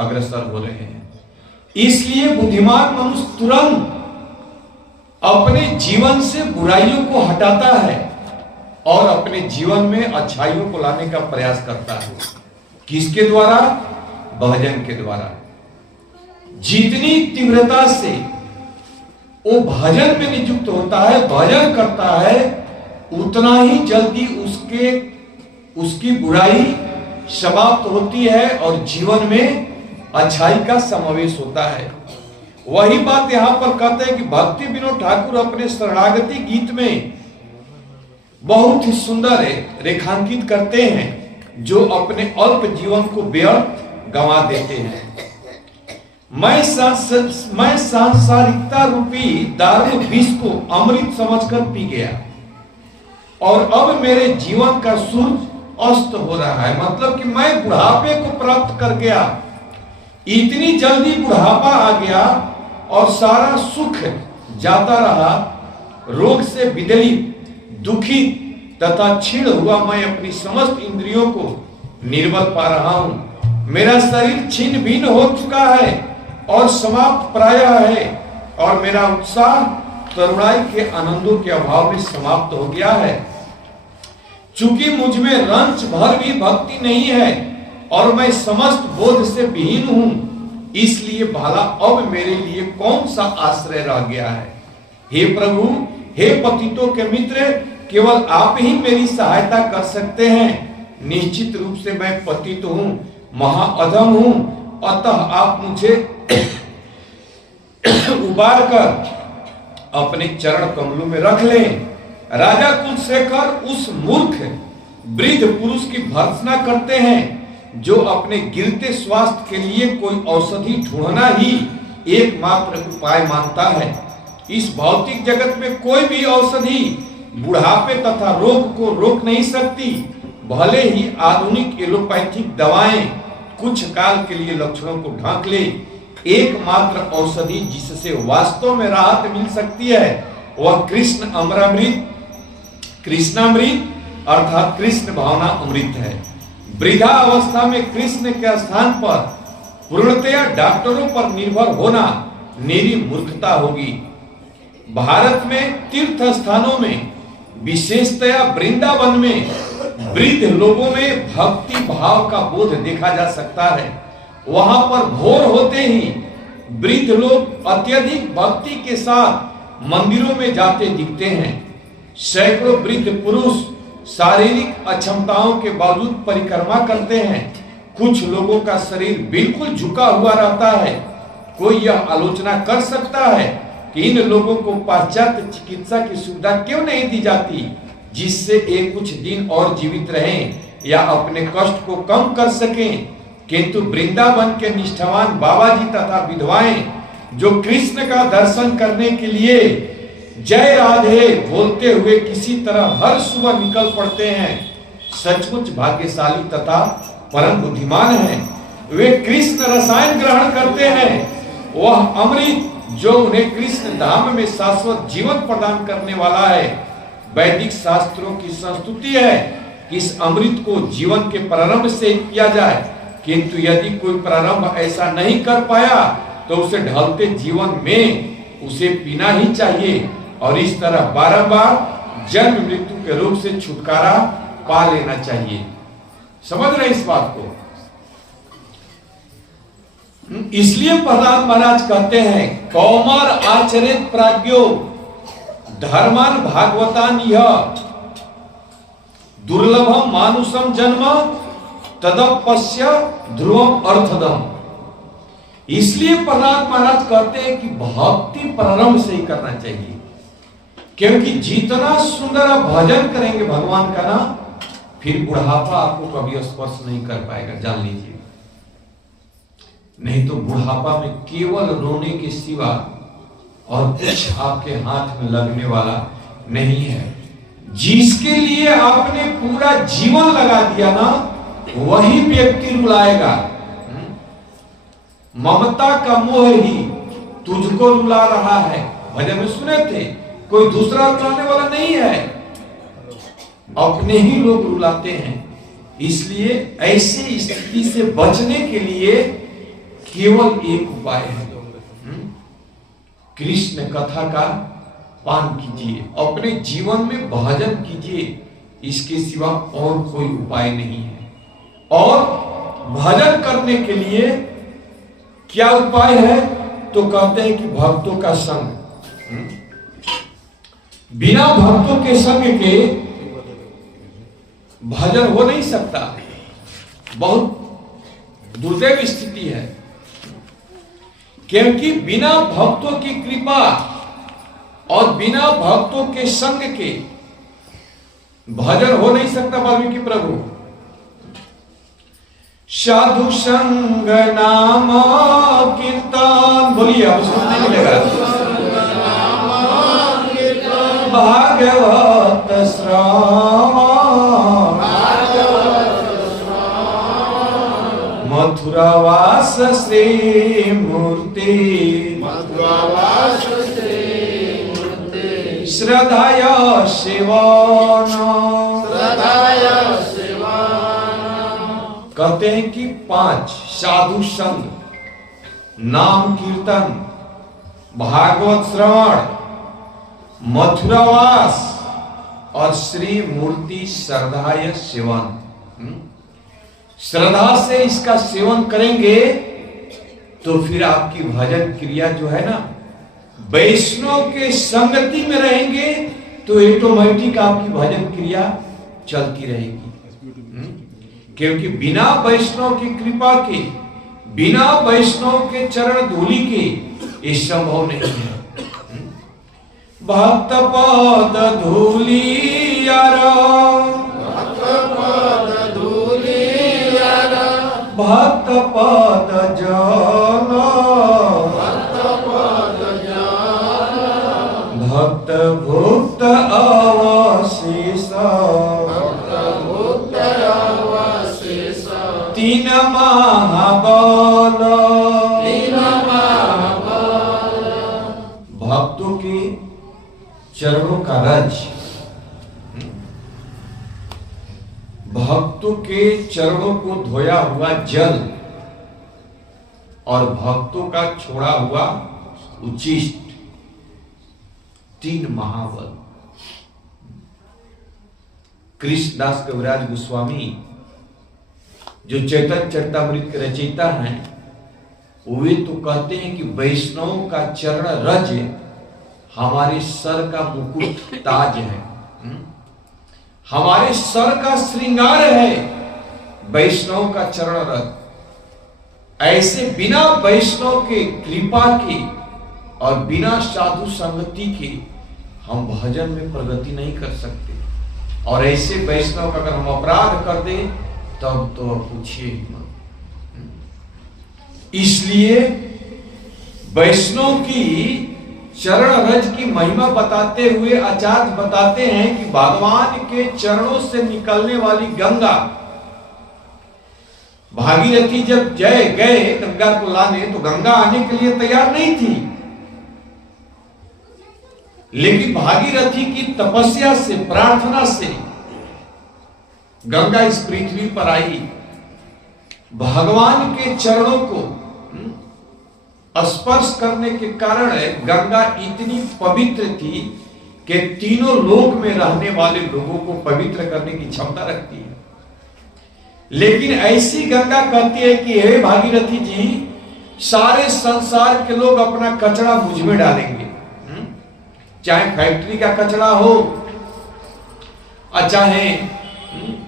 अग्रसर हो रहे हैं। इसलिए बुद्धिमान मनुष्य तुरंत अपने जीवन से बुराइयों को हटाता है और अपने जीवन में अच्छाइयों को लाने का प्रयास करता है। किसके द्वारा? भजन के द्वारा। जितनी तीव्रता से वो भजन में नियुक्त होता है, भजन करता है, उतना ही जल्दी उसकी बुराई समाप्त होती है और जीवन में अच्छाई का समावेश होता है। वही बात यहां पर कहते हैं कि भक्ति विनोद ठाकुर अपने शरणागति गीत में बहुत ही सुंदर रेखांकित करते हैं, जो अपने अल्प जीवन को व्यर्थ गंवा देते हैं। मैं सांसारिकता रूपी दारू विष को अमृत समझकर पी गया और अब मेरे जीवन का सूरज अस्त हो रहा है। मतलब कि मैं बुढ़ापे को प्राप्त कर गया, इतनी जल्दी बुढ़ापा आ गया और सारा सुख जाता रहा। रोग से विदलित, दुखित तथा क्षीण हुआ मैं अपनी समस्त इंद्रियों को निर्बल पा रहा हूं। मेरा शरीर छिन्न भिन्न हो चुका है और समाप्त प्रायः है और मेरा उत्साह तरुणाई के आनंदों के अभाव में समाप्त हो गया है। चूंकि मुझ में रंच भर भी भक्ति नहीं है और मैं समस्त बोध से विहीन हूं, इसलिए भला अब मेरे लिए कौन सा आश्रय रह गया है। हे प्रभु, हे पतितों के मित्र, केवल आप ही मेरी सहायता कर सकते हैं। निश्चित रूप से मैं पतित हूं, महाअधम हूं, अतः आप मुझे उबार कर अपने चरण कमलों में रख लें। राजा कुलशेखर उस मूर्ख वृद्ध पुरुष की भर्त्सना करते हैं जो अपने गिरते स्वास्थ्य के लिए कोई औषधि ढूंढना ही एकमात्र उपाय मानता है। इस भौतिक जगत में कोई भी औषधि बुढ़ापे तथा रोग को रोक नहीं सकती। भले ही आधुनिक एलोपैथिक दवाएं कुछ काल के लिए लक्षणों को ढांक ले, एकमात्र औषधि जिससे वास्तव में राहत मिल सकती है वह कृष्णामृत अर्थात कृष्ण भावना अमृत है। वृद्धा अवस्था में कृष्ण के स्थान पर पूर्णतया डॉक्टरों पर निर्भर होना मेरी मूर्खता होगी। भारत में तीर्थ स्थानों में, विशेषतया वृंदावन में, वृद्ध लोगों में भक्ति भाव का बोध देखा जा सकता है। वहां पर भोर होते ही वृद्ध लोग अत्यधिक भक्ति के साथ मंदिरों में जाते दिखते हैं। सैकड़ों वृद्ध पुरुष शारीरिक अक्षमताओं के बावजूद परिक्रमा करते हैं। कुछ लोगों का शरीर बिल्कुल झुका हुआ रहता है। कोई यह आलोचना कर सकता है कि इन लोगों को पाश्चात्य चिकित्सा की सुविधा क्यों नहीं दी जाती, जिससे एक कुछ दिन और जीवित रहें या अपने कष्ट को कम कर सकें। किंतु वृंदावन के निष्ठावान बाबा जी तथा विधवाएं जो कृष्ण का दर्शन करने के लिए जय राधे बोलते हुए किसी तरह हर सुबह निकल पड़ते हैं, सचमुच भाग्यशाली तथा परम बुद्धिमान हैं। वे कृष्ण रसायन ग्रहण करते हैं, वह अमृत जो उन्हें कृष्ण धाम में शाश्वत जीवन प्रदान करने वाला है। वैदिक शास्त्रों की संस्तुति है कि इस अमृत को जीवन के प्रारंभ से किया जाए, किंतु यदि कोई प्रारंभ ऐसा नहीं कर पाया तो उसे ढलते जीवन में उसे पीना ही चाहिए और इस तरह बारंबार जन्म मृत्यु के रोग से छुटकारा पा लेना चाहिए। समझ रहे इस बात को? इसलिए प्रहलाद महाराज कहते हैं, कौमार आचरित प्राज्ञो धर्मान भागवतान यह दुर्लभम मानुषम जन्म तदपश्य ध्रुवम अर्थदम। इसलिए प्रहलाद महाराज कहते हैं कि भक्ति प्रारंभ से ही करना चाहिए, क्योंकि जितना सुंदर आप भजन करेंगे भगवान का ना, फिर बुढ़ापा आपको कभी स्पर्श नहीं कर पाएगा, जान लीजिए। नहीं तो बुढ़ापा में केवल रोने के सिवा और कुछ आपके हाथ में लगने वाला नहीं है। जिसके लिए आपने पूरा जीवन लगा दिया ना, वही व्यक्ति रुलाएगा। ममता का मोह ही तुझको रुला रहा है, भजन में सुने थे। कोई दूसरा रुलाने वाला नहीं है, अपने ही लोग रुलाते हैं। इसलिए ऐसी स्थिति से बचने के लिए केवल एक उपाय है, कृष्ण कथा का पान कीजिए, अपने जीवन में भजन कीजिए, इसके सिवा और कोई उपाय नहीं है। और भजन करने के लिए क्या उपाय है? तो कहते हैं कि भक्तों का संग। बिना भक्तों के संग के भजन हो नहीं सकता, बहुत दुर्दैव स्थिति है। क्योंकि बिना भक्तों की कृपा और बिना भक्तों के संग के भजन हो नहीं सकता। वाल्मीकि प्रभु, साधु संग नाम कीर्तन, बोलिए, आप सुनने मिलेगा। भागवत श्रवण मथुरावास श्री मूर्ति, श्रद्धाय सेवन। कहते हैं कि 5 साधु संग, नाम कीर्तन, भागवत श्रवण, मथुरावास और श्री मूर्ति श्रद्धाय सेवन। श्रद्धा से इसका सेवन करेंगे तो फिर आपकी भजन क्रिया जो है ना, वैष्णव के संगति में रहेंगे तो ऑटोमेटिक आपकी भजन क्रिया चलती रहेगी। क्योंकि बिना वैष्णव की कृपा के, बिना वैष्णव के चरण धूलि के ये संभव नहीं है। भक्त पद धूलि यारा, भक्त पद जन, भक्त भुक्त अवशेष, तीन महाबल। भक्तों के चरणों का रज, भक्तों के चरणों को धोया हुआ जल और भक्तों का छोड़ा हुआ उच्छिष्ट, 3 महाबल। कृष्णदास कविराज गोस्वामी जो चैतन्य चरितामृत के रचयिता हैं, वे तो कहते हैं कि वैष्णव का चरण रज हमारे सर का मुकुट ताज है, हमारे सर का श्रृंगार है वैष्णव का चरण रज। ऐसे बिना वैष्णव के कृपा के और बिना साधु संगति के हम भजन में प्रगति नहीं कर सकते। और ऐसे वैष्णव का अगर हम अपराध कर दें तब तो पूछिए ही मत। इसलिए वैष्णव की चरण रज की महिमा बताते हुए आचार्य बताते हैं कि भगवान के चरणों से निकलने वाली गंगा, भागीरथी जब जय गए गंगा को लाने तो गंगा आने के लिए तैयार नहीं थी, लेकिन भागीरथी की तपस्या से, प्रार्थना से गंगा इस पृथ्वी पर आई। भगवान के चरणों को स्पर्श करने के कारण गंगा इतनी पवित्र थी कि तीनों लोक में रहने वाले लोगों को पवित्र करने की क्षमता रखती है। लेकिन ऐसी गंगा कहती है कि हे भागीरथी जी, सारे संसार के लोग अपना कचरा मुझ में डालेंगे, चाहे फैक्ट्री का कचरा हो और चाहे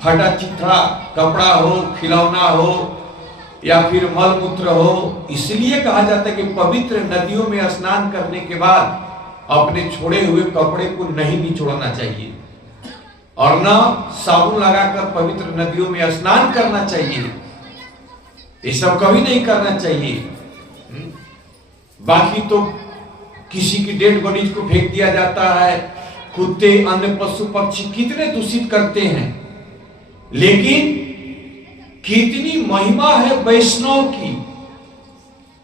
फटा चिट्ठा कपड़ा हो, खिलौना हो या फिर मल मूत्र हो। इसलिए कहा जाता है कि पवित्र नदियों में स्नान करने के बाद अपने छोड़े हुए कपड़े को नहीं निचोड़ना चाहिए और ना साबुन लगाकर पवित्र नदियों में स्नान करना चाहिए। ये सब कभी नहीं करना चाहिए। बाकी तो किसी की डेड बॉडीज को फेंक दिया जाता है, कुत्ते अन्य पशु पक्षी कितने दूषित करते हैं। लेकिन कितनी महिमा है वैष्णव की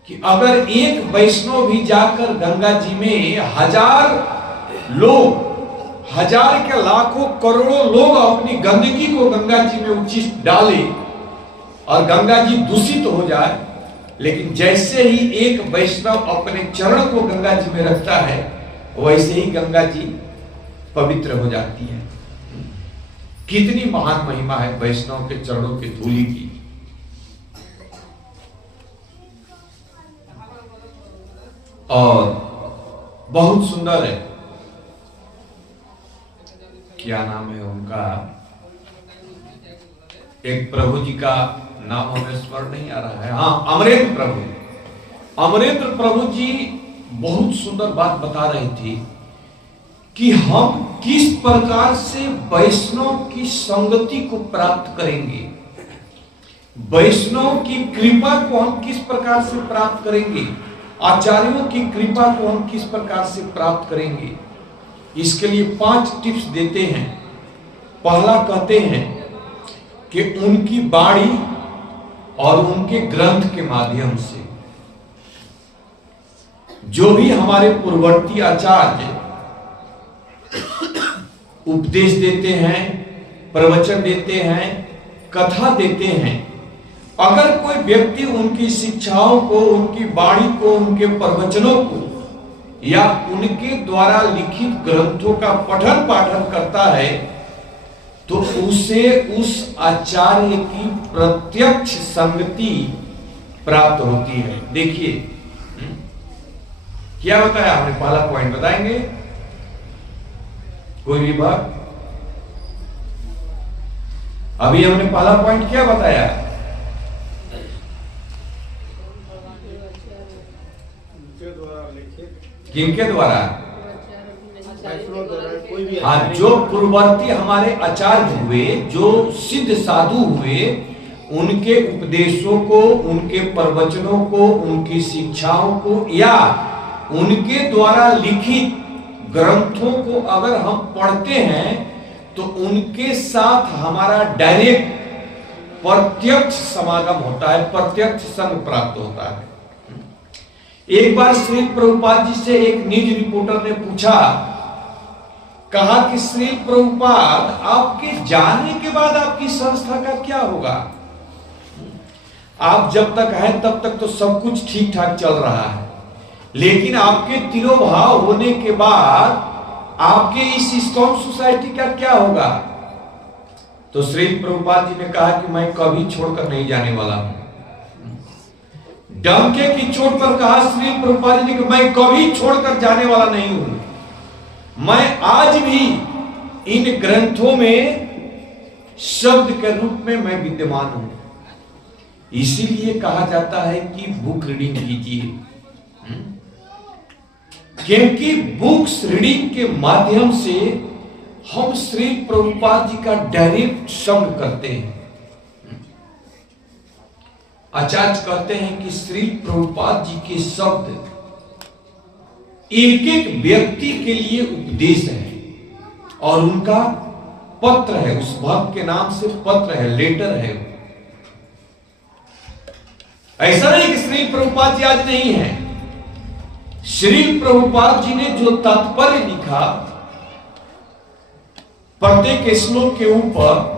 कि अगर एक वैष्णव भी जाकर गंगा जी में 1000 लोग, 1000 के लाखों करोड़ों लोग अपनी गंदगी को गंगा जी में उचित डाले और गंगा जी दूषित हो जाए, लेकिन जैसे ही एक वैष्णव अपने चरण को गंगा जी में रखता है वैसे ही गंगा जी पवित्र हो जाती है। कितनी महान महिमा है वैष्णव के चरणों की धूलि की। और बहुत सुंदर है, क्या नाम है उनका, एक प्रभु जी का नाम हमें स्मरण नहीं आ रहा है, हाँ अमरेंद्र प्रभु। अमरेंद्र प्रभु जी बहुत सुंदर बात बता रही थी कि हम किस प्रकार से वैष्णव की संगति को प्राप्त करेंगे, वैष्णव की कृपा को हम किस प्रकार से प्राप्त करेंगे, आचार्यों की कृपा को हम किस प्रकार से प्राप्त करेंगे। इसके लिए 5 टिप्स देते हैं। पहला कहते हैं कि उनकी वाणी और उनके ग्रंथ के माध्यम से जो भी हमारे पूर्ववर्ती आचार्य उपदेश देते हैं, प्रवचन देते हैं, कथा देते हैं, अगर कोई व्यक्ति उनकी शिक्षाओं को, उनकी वाणी को, उनके प्रवचनों को या उनके द्वारा लिखित ग्रंथों का पठन पाठन करता है तो उसे उस आचार्य की प्रत्यक्ष संगति प्राप्त होती है। देखिए क्या बताया हमने, पहला पॉइंट बताएंगे कोई भी बात। अभी हमने पहला पॉइंट क्या बताया, किनके द्वारा, हाँ जो पूर्ववर्ती हमारे आचार्य हुए, जो सिद्ध साधु हुए, उनके उपदेशों को, उनके प्रवचनों को, उनकी शिक्षाओं को या उनके द्वारा लिखित ग्रंथों को अगर हम पढ़ते हैं तो उनके साथ हमारा डायरेक्ट प्रत्यक्ष समागम होता है, प्रत्यक्ष संग प्राप्त होता है। एक बार श्री प्रभुपाद जी से एक न्यूज रिपोर्टर ने पूछा, कहा कि श्री प्रभुपाद आपके जाने के बाद आपकी संस्था का क्या होगा, आप जब तक हैं तब तक तो सब कुछ ठीक ठाक चल रहा है, लेकिन आपके तिरोभाव होने के बाद आपके इस इस्कॉन सोसाइटी का क्या होगा। तो श्री प्रभुपाद जी ने कहा कि मैं कभी छोड़कर नहीं जाने वाला हूं। डंके की चोट पर कहा श्री प्रभुपाद जी ने कि मैं कभी छोड़कर जाने वाला नहीं हूं। मैं आज भी इन ग्रंथों में शब्द के रूप में मैं विद्यमान हूं। इसीलिए कहा जाता है कि बुक रीडिंग कीजिए, क्योंकि बुक्स रीडिंग के माध्यम से हम श्री प्रभुपाद जी का डायरेक्ट संग करते हैं। आचार्य कहते हैं कि श्री प्रभुपाद जी के शब्द एक एक व्यक्ति के लिए उपदेश है और उनका पत्र है, उस भक्त के नाम से पत्र है, लेटर है। ऐसा नहीं कि श्री प्रभुपाद जी आज नहीं है, श्री प्रभुपाद जी ने जो तात्पर्य लिखा प्रत्येक श्लोक के ऊपर,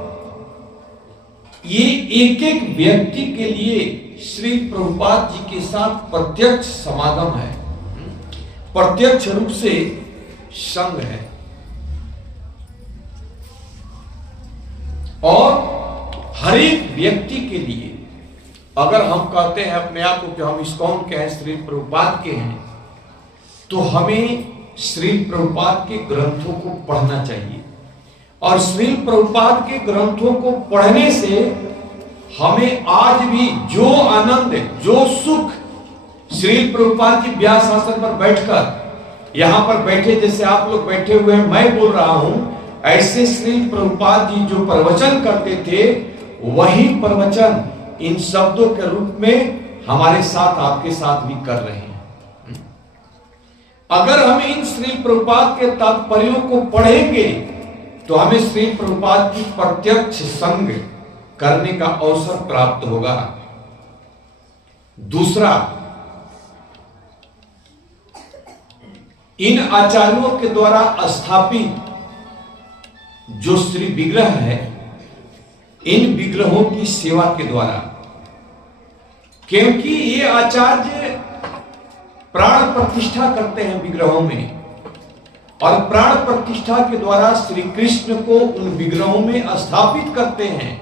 ये एक एक व्यक्ति के लिए श्री प्रभुपाद जी के साथ प्रत्यक्ष समागम है, प्रत्यक्ष रूप से संग है। और हर एक व्यक्ति के लिए, अगर हम कहते हैं अपने आप को कि हम इस्कॉन के हैं, श्री प्रभुपाद के हैं, तो हमें श्री प्रभुपाद के ग्रंथों को पढ़ना चाहिए। और श्री प्रभुपाद के ग्रंथों को पढ़ने से हमें आज भी जो आनंद, जो सुख श्री प्रभुपाद जी व्यास आसन पर बैठकर, यहां पर बैठे जैसे आप लोग बैठे हुए हैं, मैं बोल रहा हूं, ऐसे श्री प्रभुपाद जी जो प्रवचन करते थे, वही प्रवचन इन शब्दों के रूप में हमारे साथ, आपके साथ भी कर रहे हैं। अगर हम इन श्री प्रभुपाद के तात्पर्यों को पढ़ेंगे तो हमें श्री प्रभुपाद की प्रत्यक्ष संग करने का अवसर प्राप्त होगा। दूसरा, इन आचार्यों के द्वारा स्थापित जो श्री विग्रह है, इन विग्रहों की सेवा के द्वारा, क्योंकि ये आचार्य प्राण प्रतिष्ठा करते हैं विग्रहों में, और प्राण प्रतिष्ठा के द्वारा श्री कृष्ण को उन विग्रहों में स्थापित करते हैं।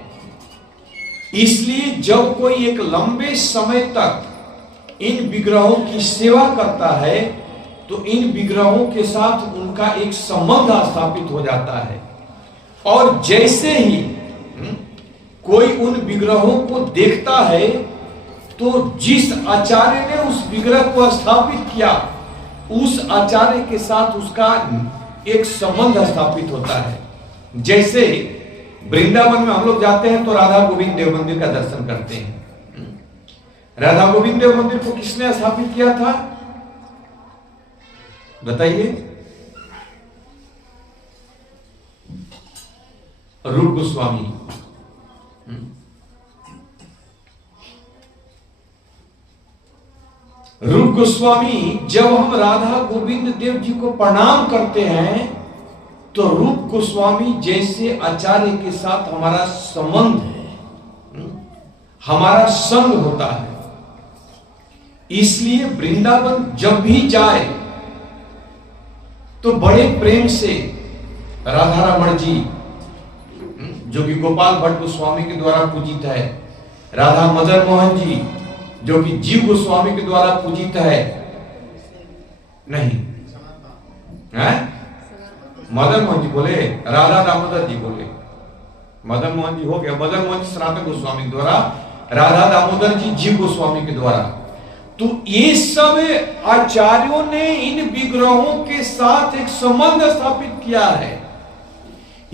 इसलिए जब कोई एक लंबे समय तक इन विग्रहों की सेवा करता है तो इन विग्रहों के साथ उनका एक संबंध स्थापित हो जाता है। और जैसे ही कोई उन विग्रहों को देखता है तो जिस आचार्य ने उस विग्रह को स्थापित किया, उस आचार्य के साथ उसका एक संबंध स्थापित होता है। जैसे वृंदावन में हम लोग जाते हैं तो राधा गोविंद देव मंदिर का दर्शन करते हैं। राधा गोविंद देव मंदिर को किसने स्थापित किया था, बताइए? रूप गोस्वामी। रूप गोस्वामी, जब हम राधा गोविंद देव जी को प्रणाम करते हैं तो रूप गोस्वामी जैसे आचार्य के साथ हमारा संबंध है, हमारा संग होता है। इसलिए वृंदावन जब भी जाए तो बड़े प्रेम से राधा रमण जी, जो कि गोपाल भट्ट गोस्वामी के द्वारा पूजित है, राधा मदन मोहन जी, जो कि जीव गोस्वामी के द्वारा पूजित है, नहीं है? मदन मोहन जी बोले, राधा दामोदर जी बोले, मदन मोहन जी हो गया, मदन मोहन जी सनातन गोस्वामी के द्वारा, राधा दामोदर जी जीव गोस्वामी के द्वारा। तो ये सब आचार्यों ने इन विग्रहों के साथ एक संबंध स्थापित किया है।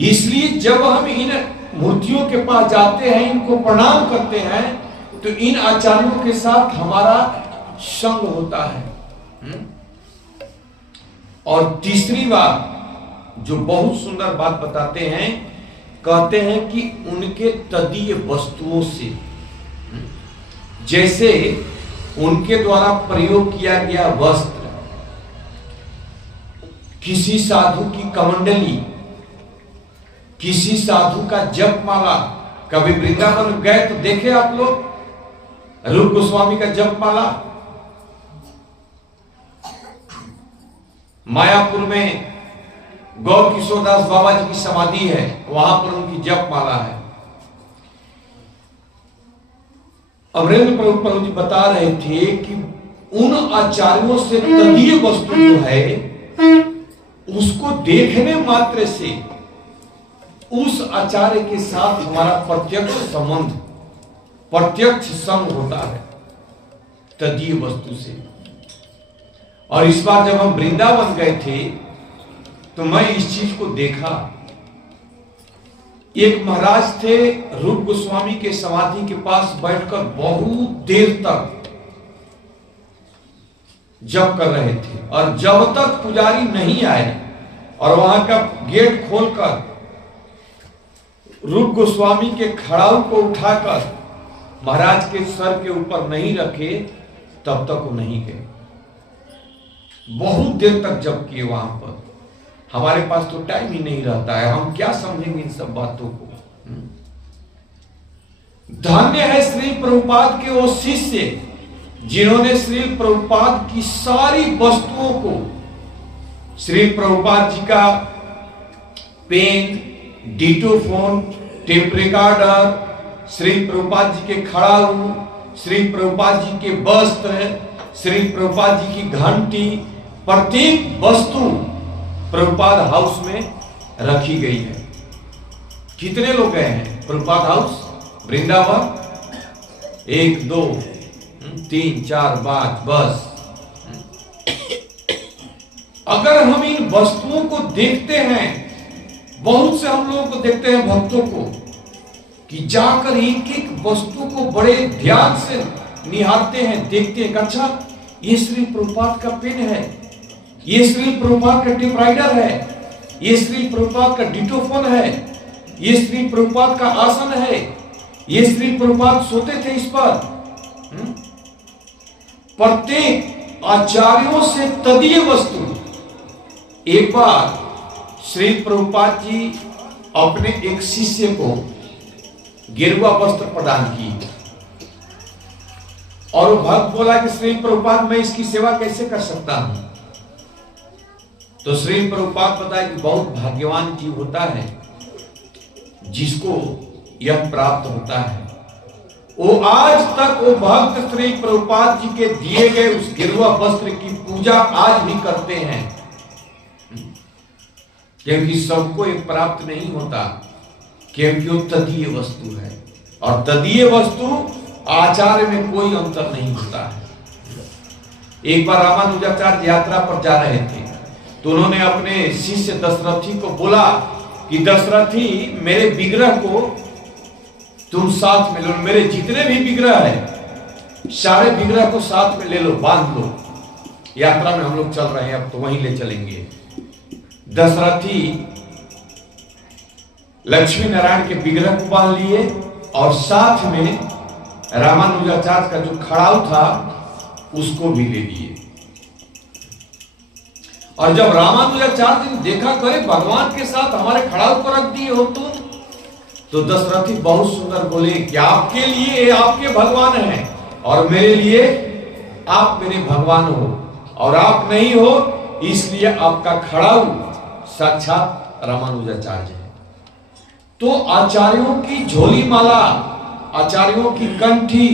इसलिए जब हम इन मूर्तियों के पास जाते हैं, इनको प्रणाम करते हैं, तो इन आचार्यों के साथ हमारा संग होता है। और तीसरी बात जो बहुत सुंदर बात बताते हैं, कहते हैं कि उनके तदीय वस्तुओं से, जैसे उनके द्वारा प्रयोग किया गया वस्त्र, किसी साधु की कमंडली, किसी साधु का जपमाला, कभी वृंदावन गए तो देखे आप लोग रूप गोस्वामी का जपमाला, मायापुर में गौर किशोरदास बाबा जी की समाधि है, वहां पर उनकी जपमाला है। अमरेंद्र प्रभु जी बता रहे थे कि उन आचार्यों से तदीय वस्तु जो है, उसको देखने मात्र से उस आचार्य के साथ हमारा प्रत्यक्ष संबंध, प्रत्यक्ष संग होता है तदीय वस्तु से। और इस बार जब हम वृंदावन गए थे तो मैं इस चीज को देखा। एक महाराज थे, रूप गोस्वामी के समाधि के पास बैठकर बहुत देर तक जप कर रहे थे, और जब तक पुजारी नहीं आए और वहां का गेट खोलकर रूप गोस्वामी के खड़ाऊ को उठाकर महाराज के सर के ऊपर नहीं रखे, तब तक वो नहीं गए। बहुत देर तक जप किए वहां पर। हमारे पास तो टाइम ही नहीं रहता है, हम क्या समझेंगे इन सब बातों को। धन्य है श्री प्रभुपाद के वो शिष्य जिन्होंने श्री प्रभुपाद की सारी वस्तुओं को, श्री प्रभुपाद जी का pen, dictaphone, tape recorder, Shri Prabhupada ji के खड़ाऊ, श्री प्रभुपाद जी के वस्त्र, श्री प्रभुपाद जी की घंटी, प्रत्येक वस्तु प्रभुपाद हाउस में रखी गई है। कितने लोग गए हैं प्रभुपाद हाउस वृंदावन? 1 2 3 4 5 बस। अगर हम इन वस्तुओं को देखते हैं, बहुत से हम लोगों को देखते हैं भक्तों को कि जाकर एक एक वस्तु को बड़े ध्यान से निहारते हैं, देखते हैं। अच्छा, ये श्री प्रभुपाद का पेन है, ये श्री प्रभुपाद का टाइपराइटर है, ये श्री प्रभुपाद का डिटोफोन है, ये श्री प्रभुपाद का आसन है, ये श्री प्रभुपाद सोते थे इस पर। प्रत्येक आचार्यों से तदीय वस्तु। एक बार श्री प्रभुपाद जी अपने एक शिष्य को गेरुआ वस्त्र प्रदान की और वो भक्त बोला कि श्री प्रभुपाद मैं इसकी सेवा कैसे कर सकता हूं? तो श्री प्रभुपाद बताया कि बहुत भाग्यवान जीव होता है जिसको यह प्राप्त होता है। वो आज तक वो भक्त श्री प्रभुपाद जी के दिए गए उस गेरुआ वस्त्र की पूजा आज भी करते हैं, क्योंकि सबको एक प्राप्त नहीं होता, क्योंकि वो तदीय वस्तु है और तदीय वस्तु आचार्य में कोई अंतर नहीं होता है। एक बार रामानुजाचार्य यात्रा पर जा रहे थे तो उन्होंने अपने शिष्य दशरथी को बोला कि दशरथी मेरे विग्रह को तुम साथ में लो, मेरे जितने भी विग्रह है सारे विग्रह को साथ में ले लो, बांध लो। यात्रा में हम लोग चल रहे हैं, अब तो वहीं ले चलेंगे। दशरथी लक्ष्मी नारायण के विग्रह को बांध लिए और साथ में रामानुजाचार्य का जो खड़ाऊ था उसको भी ले लिए। और जब रामानुजाचार्य ने देखा करे भगवान के साथ हमारे खड़ाऊ को रख दिए हो तुम, तो दशरथी बहुत सुंदर बोले कि आपके लिए आपके भगवान हैं और मेरे लिए आप मेरे भगवान हो, और आप नहीं हो इसलिए आपका खड़ाऊ साक्षात रामानुजाचार्य है। तो आचार्यों की झोली माला, आचार्यों की कंठी,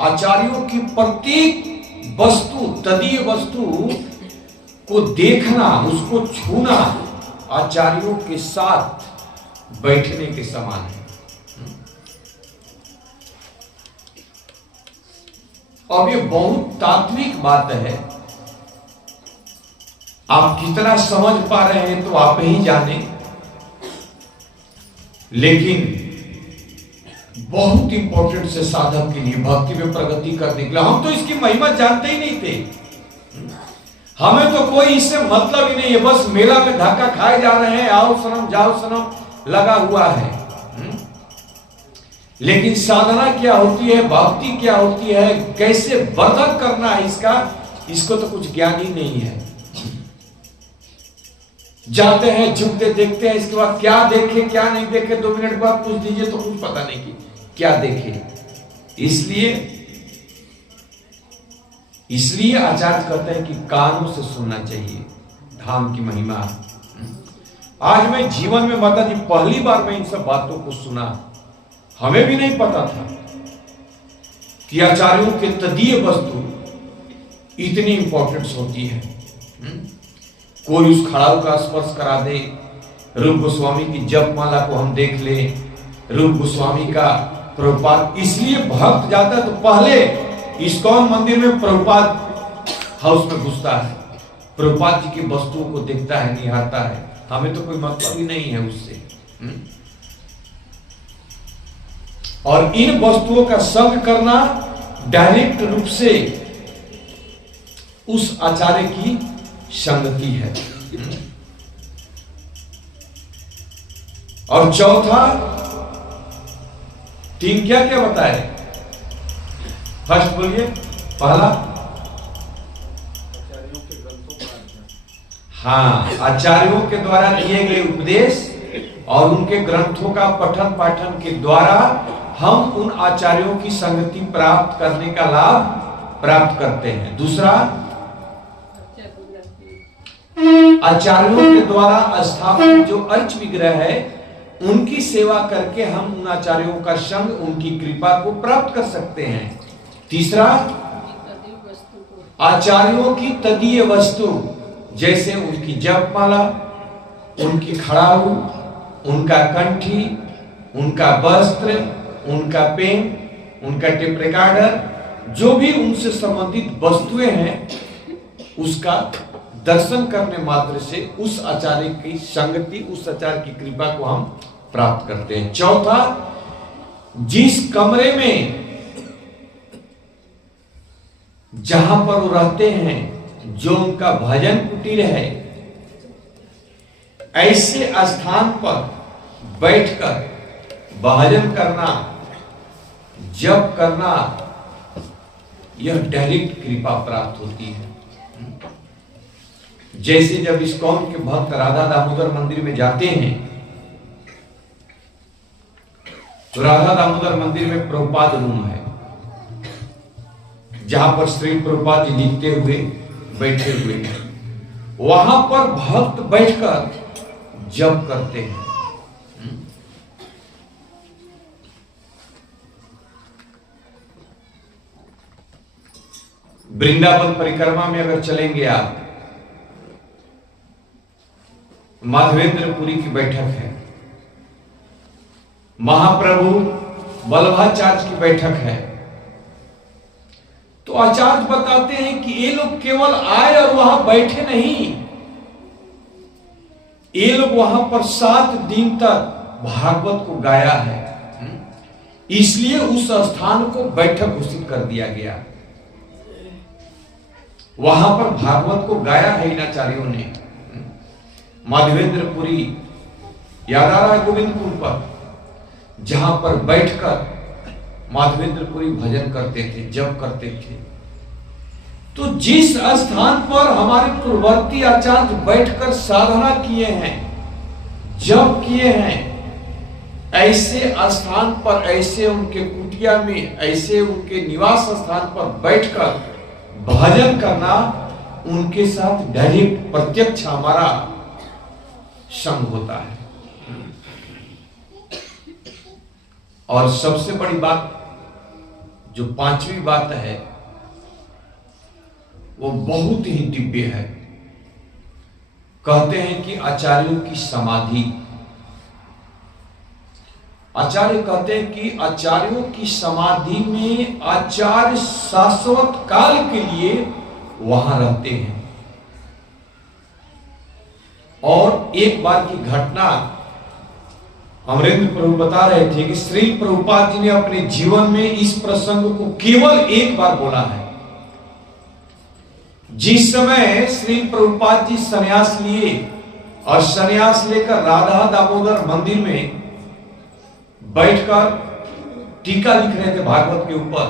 आचार्यों की प्रत्येक वस्तु, तदीय वस्तु को देखना, उसको छूना आचार्यों के साथ बैठने के समान है। अब ये बहुत तात्विक बात है, आप कितना समझ पा रहे हैं तो आप ही जाने, लेकिन बहुत इंपॉर्टेंट से साधक के लिए, भक्ति में प्रगति करने के लिए। हम तो इसकी महिमा जानते ही नहीं थे, हमें तो कोई इससे मतलब ही नहीं है, बस मेला में धक्का खाए जा रहे हैं, आओ सनम जाओ सनम लगा हुआ है। लेकिन साधना क्या होती है, भक्ति क्या होती है, कैसे वर्धन करना है इसको तो कुछ ज्ञान ही नहीं है। जाते हैं, झुकते देखते हैं, इसके बाद क्या देखे क्या नहीं देखे 2 मिनट बाद पूछ दीजिए तो कुछ पता नहीं कि क्या देखे। इसलिए आचार्य कहते हैं कि कानों से सुनना चाहिए धाम की महिमा। आज मैं जीवन में माता जी पहली बार मैं इन सब बातों को सुना, हमें भी नहीं पता था कि आचार्यों के तदीय वस्तु इतनी इंपॉर्टेंस होती है। कोई उस खड़ाऊ का स्पर्श करा दे, रूप गोस्वामी की जपमाला को हम देख ले, रूप गोस्वामी का प्रभुपाद, इसलिए भक्त जाता है तो पहले इस्कॉन मंदिर में प्रभुपाद हाउस में घुसता है, प्रभुपाद जी की वस्तुओं को देखता है, निहारता है। हमें तो कोई मतलब ही नहीं है उससे। और इन वस्तुओं का संग करना डायरेक्ट रूप से उस आचार्य की संगति है। और चौथा, 3 क्या क्या बताए? फर्स्ट बोलिए, पहला हाँ, आचार्यों के द्वारा दिए गए उपदेश और उनके ग्रंथों का पठन पाठन के द्वारा हम उन आचार्यों की संगति प्राप्त करने का लाभ प्राप्त करते हैं। दूसरा, आचार्यों के द्वारा स्थापित जो अर्च विग्रह है उनकी सेवा करके हम उन आचार्यों का संग, उनकी कृपा को प्राप्त कर सकते हैं। तीसरा, आचार्यों की तदीय वस्तु जैसे उनकी जपमाला, उनकी खड़ाऊ, उनका कंठी, उनका वस्त्र, उनका पेन, उनका टेप रिकॉर्डर, जो भी उनसे संबंधित वस्तुएं हैं उसका दर्शन करने मात्र से उस आचार्य की संगति, उस आचार्य की कृपा को हम प्राप्त करते हैं। चौथा, जिस कमरे में जहां पर वो रहते हैं, जो उनका भजन कुटीर है, ऐसे स्थान पर बैठकर भजन करना, जप करना, यह डायरेक्ट कृपा प्राप्त होती है। जैसे जब इस्कॉन के भक्त राधा दामोदर मंदिर में जाते हैं तो राधा दामोदर मंदिर में प्रभुपाद रूम है, जहां पर श्री प्रभुपाद जी लिखते हुए बैठे हुए हैं। वहां पर भक्त बैठकर जप करते हैं। वृंदावन परिक्रमा में अगर चलेंगे आप, माधवेंद्रपुरी की बैठक है, महाप्रभु वल्लभाचार्य की बैठक है, तो आचार्य बताते हैं कि ये लोग केवल आए और वहां बैठे नहीं, ये लोग वहां पर 7 दिन तक भागवत को गाया है। इसलिए उस स्थान को बैठक घोषित कर दिया गया। वहां पर भागवत को गाया है इन आचार्यों ने। माधवेंद्रपुरी याद आ रहा है गोविंदपुर पर, जहां पर बैठकर माधवेंद्रपुरी भजन करते थे, जप करते थे। तो जिस स्थान पर हमारे पूर्ववर्ती आचार्य बैठकर साधना किए हैं, जप किए हैं, ऐसे स्थान पर, ऐसे उनके कुटिया में, ऐसे उनके निवास स्थान पर बैठकर भजन करना, उनके साथ डायरेक्ट प्रत्यक्ष हमारा संग होता है। और सबसे बड़ी बात, जो 5वीं बात है, वो बहुत ही दिव्य है। कहते हैं कि आचार्यों की समाधि, आचार्य कहते हैं कि आचार्यों की समाधि में आचार्य शाश्वत काल के लिए वहां रहते हैं। और एक बार की घटना अमरेंद्र प्रभु बता रहे थे कि श्री प्रभुपाद जी ने अपने जीवन में इस प्रसंग को केवल एक बार बोला है। जिस समय श्री प्रभुपाद जी संन्यास लिए और संन्यास लेकर राधा दामोदर मंदिर में बैठकर टीका लिख रहे थे भागवत के ऊपर,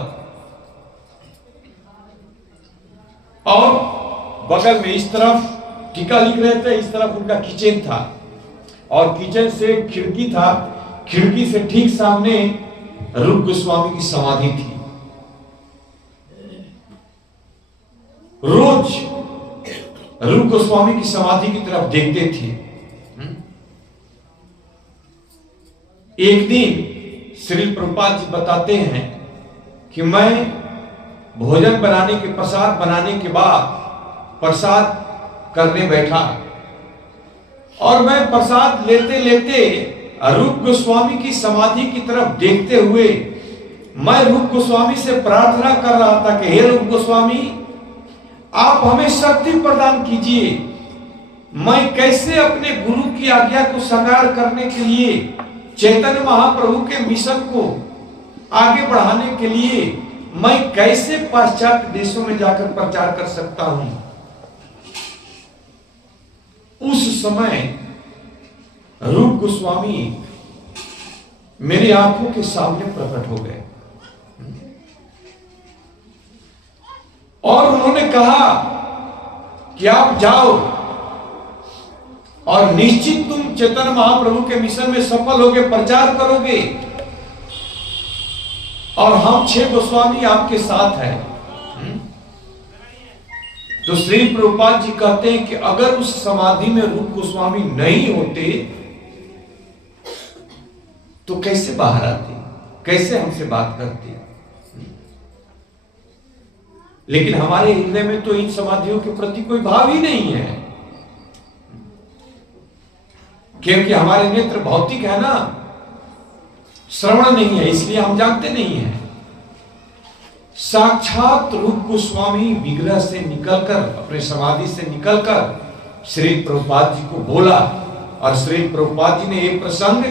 और बगल में इस तरफ टीका लिख रहे थे, इस तरफ उनका किचन था, और किचन से खिड़की था, खिड़की से ठीक सामने रूप गोस्वामी की समाधि थी। रोज रूप गोस्वामी की समाधि की तरफ देखते थे। एक दिन श्री प्रभुपाद जी बताते हैं कि मैं भोजन बनाने के, प्रसाद बनाने के बाद प्रसाद करने बैठा, और मैं प्रसाद लेते लेते रूप गोस्वामी की समाधि की तरफ देखते हुए मैं रूप गोस्वामी से प्रार्थना कर रहा था कि हे रूप गोस्वामी, आप हमें शक्ति प्रदान कीजिए, मैं कैसे अपने गुरु की आज्ञा को साकार करने के लिए, चैतन्य महाप्रभु के मिशन को आगे बढ़ाने के लिए मैं कैसे पाश्चात्य देशों में जाकर प्रचार कर सकता हूं। उस समय रूप गोस्वामी मेरी आंखों के सामने प्रकट हो गए और उन्होंने कहा कि आप जाओ और निश्चित तुम चैतन्य महाप्रभु के मिशन में सफल होगे, प्रचार करोगे, और हम 6 गोस्वामी आपके साथ हैं। तो श्री प्रभुपाद जी कहते हैं कि अगर उस समाधि में रूप गोस्वामी नहीं होते तो कैसे बाहर आते, कैसे हमसे बात करते। लेकिन हमारे हृदय में तो इन समाधियों के प्रति कोई भाव ही नहीं है, क्योंकि हमारे नेत्र भौतिक है ना, श्रवण नहीं है, इसलिए हम जानते नहीं हैं। साक्षात रूप गोस्वामी विग्रह से निकलकर, अपने समाधि से निकलकर श्री प्रभुपाद जी को बोला, और श्री प्रभुपाद जी ने एक प्रसंग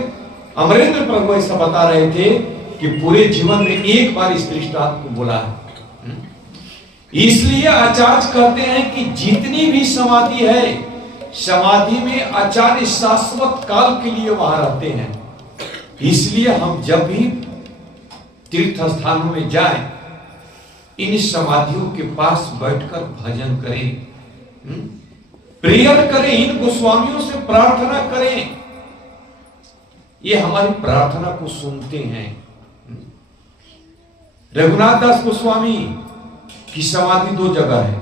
अमरेंद्र प्रभु ऐसा बता रहे थे कि पूरे जीवन में एक बार इस दृष्टांत को बोला है। इसलिए आचार्य कहते हैं कि जितनी भी समाधि है, समाधि में आचार्य शाश्वत काल के लिए वहां रहते हैं। इसलिए हम जब भी तीर्थ स्थानों में जाएं, इन समाधियों के पास बैठकर भजन करें, प्रेयर करें, इन गोस्वामियों से प्रार्थना करें। ये हमारी प्रार्थना को सुनते हैं। रघुनाथ दास गोस्वामी की समाधि 2 जगह है।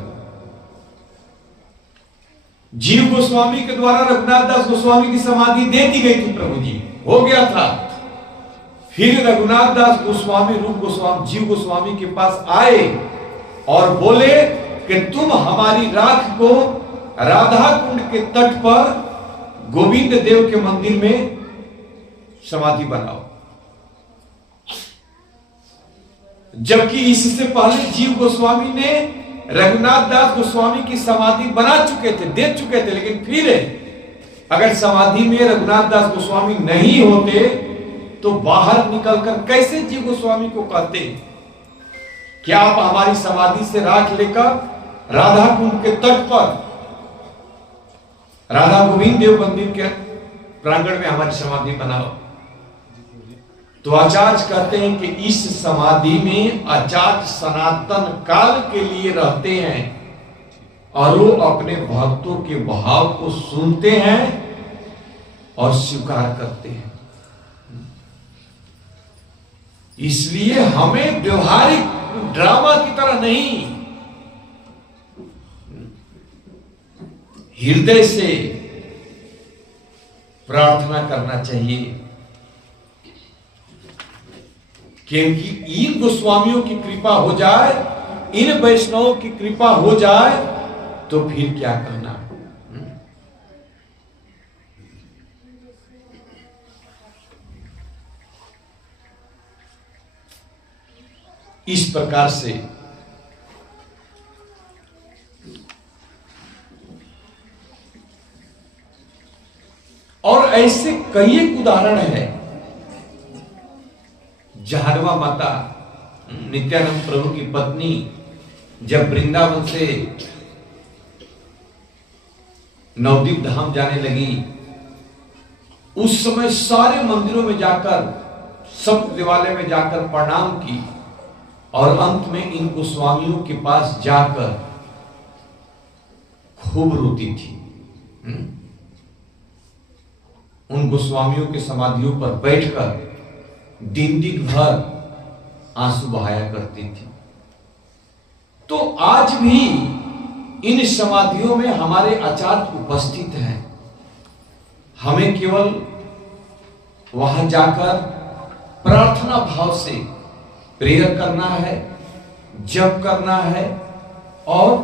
जीव गोस्वामी के द्वारा रघुनाथ दास गोस्वामी की समाधि दे दी गई थी, प्रभु जी हो गया था। फिर रघुनाथ दास गोस्वामी रूप गोस्वामी जीव गोस्वामी के पास आए और बोले कि तुम हमारी राख को राधा कुंड के तट पर गोविंद देव के मंदिर में समाधि बनाओ। जबकि इससे पहले जीव गोस्वामी ने रघुनाथ दास गोस्वामी की समाधि बना चुके थे, दे चुके थे। लेकिन फिर अगर समाधि में रघुनाथ दास गोस्वामी नहीं होते तो बाहर निकलकर कैसे जीव गोस्वामी को कहते कि आप हमारी समाधि से राख लेकर राधा कुंड के तट पर राधा गोविंद देव मंदिर के प्रांगण में हमारी समाधि बनाओ। तो आचार्य कहते हैं कि इस समाधि में आचार्य सनातन काल के लिए रहते हैं और वो अपने भक्तों के भाव को सुनते हैं और स्वीकार करते हैं। इसलिए हमें व्यवहारिक ड्रामा की तरह नहीं, हृदय से प्रार्थना करना चाहिए। क्योंकि इन गोस्वामियों की कृपा हो जाए, इन वैष्णवों की कृपा हो जाए तो फिर क्या करना। इस प्रकार से और ऐसे कई एक उदाहरण है। जहानवा माता नित्यानंद प्रभु की पत्नी जब वृंदावन से नवदीप धाम जाने लगी, उस समय सारे मंदिरों में जाकर, सब देवालय में जाकर प्रणाम की और अंत में इन गोस्वामियों के पास जाकर खूब रोती थी। उन गोस्वामियों के समाधियों पर बैठकर दिन दिन भर आंसू बहाया करती थी। तो आज भी इन समाधियों में हमारे आचार्य उपस्थित हैं। हमें केवल वहां जाकर प्रार्थना भाव से प्रेयर करना है, जप करना है और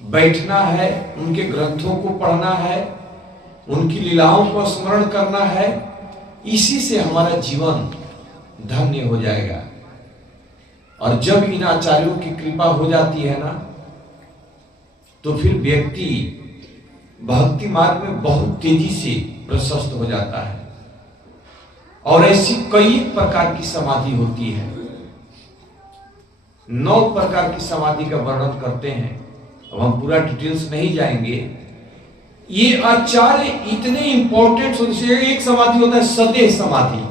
बैठना है, उनके ग्रंथों को पढ़ना है, उनकी लीलाओं को स्मरण करना है। इसी से हमारा जीवन धन्य हो जाएगा। और जब इन आचार्यों की कृपा हो जाती है ना, तो फिर व्यक्ति भक्ति मार्ग में बहुत तेजी से प्रशस्त हो जाता है। और ऐसी कई प्रकार की समाधि होती है। 9 प्रकार की समाधि का वर्णन करते हैं। अब हम पूरा डिटेल्स नहीं जाएंगे। ये आचार्य इतने इंपॉर्टेंट होते हैं। एक समाधि होता है सदेह समाधि,